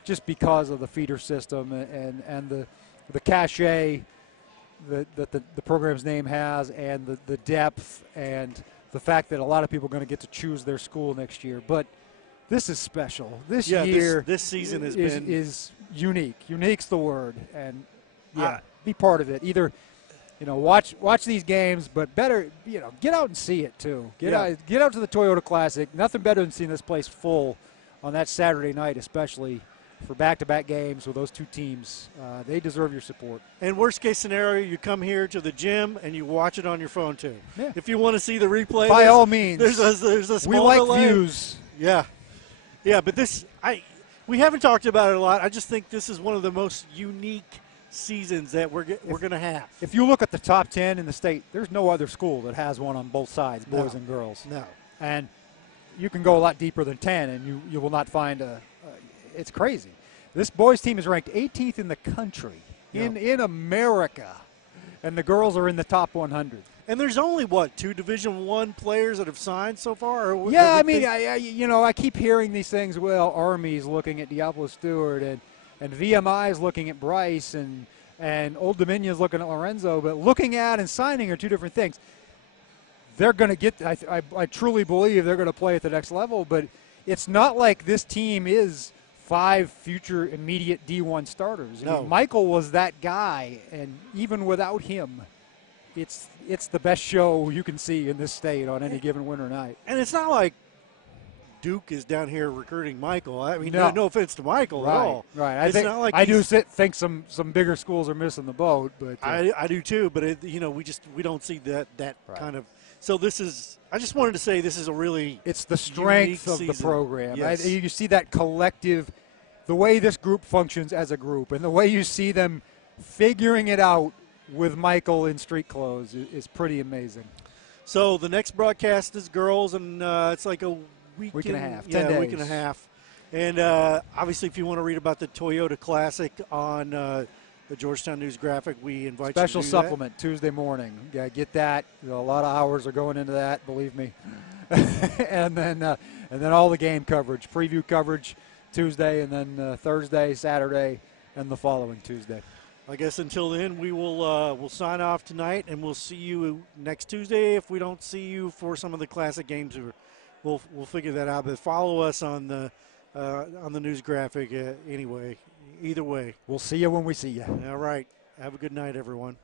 just because of the feeder system and the cachet that the program's name has and the depth and the fact that a lot of people are going to get to choose their school next year. But this is special. This year this season is unique. Unique's the word. And, be part of it. Either watch these games, but better, get out and see it too. Get out to the Toyota Classic. Nothing better than seeing this place full on that Saturday night, especially for back-to-back games with those two teams. They deserve your support. And worst case scenario, you come here to the gym and you watch it on your phone too. Yeah. If you want to see the replay, by all means, there's a small we like delay. views. Yeah, but we haven't talked about it a lot. I just think this is one of the most unique seasons that we're going to have. If you look at the top 10 in the state, there's no other school that has one on both sides, boys and girls. No. And you can go a lot deeper than 10, and you will not find it's crazy. This boys team is ranked 18th in the country, in America, and the girls are in the top 100. And there's only, 2 Division I players that have signed so far? I keep hearing these things. Well, Army's looking at Diablo Stewart, and VMI is looking at Bryce, and Old Dominion's looking at Lorenzo. But looking at and signing are two different things. They're going to get – I truly believe they're going to play at the next level. But it's not like this team is 5 future immediate D1 starters. No. Michael was that guy, and even without him, it's the best show you can see in this state on any given winter night. And it's not like Duke is down here recruiting Michael. I mean, No. no offense to Michael at all. Right. It's not like I do he's- think some bigger schools are missing the boat, but I do too, but we don't see that Right. kind of. So this is. I just wanted to say this is a really. it's the strength unique of the season. program. Yes. You see that collective, the way this group functions as a group, and the way you see them figuring it out with Michael in street clothes is pretty amazing. So the next broadcast is girls, and it's like a week and a half, Yeah, 10 a week and a days. half. And obviously, if you want to read about the Toyota Classic on the Georgetown News Graphic, we invite Special you to do supplement Tuesday morning. Yeah, get that. A lot of hours are going into that, believe me. and then all the game coverage, preview coverage Tuesday, and then Thursday, Saturday, and the following Tuesday. I guess until then, we will we'll sign off tonight, and we'll see you next Tuesday. If we don't see you for some of the Classic games, we'll figure that out. But follow us on the news graphic anyway. Either way. We'll see you when we see you. All right. Have a good night, everyone.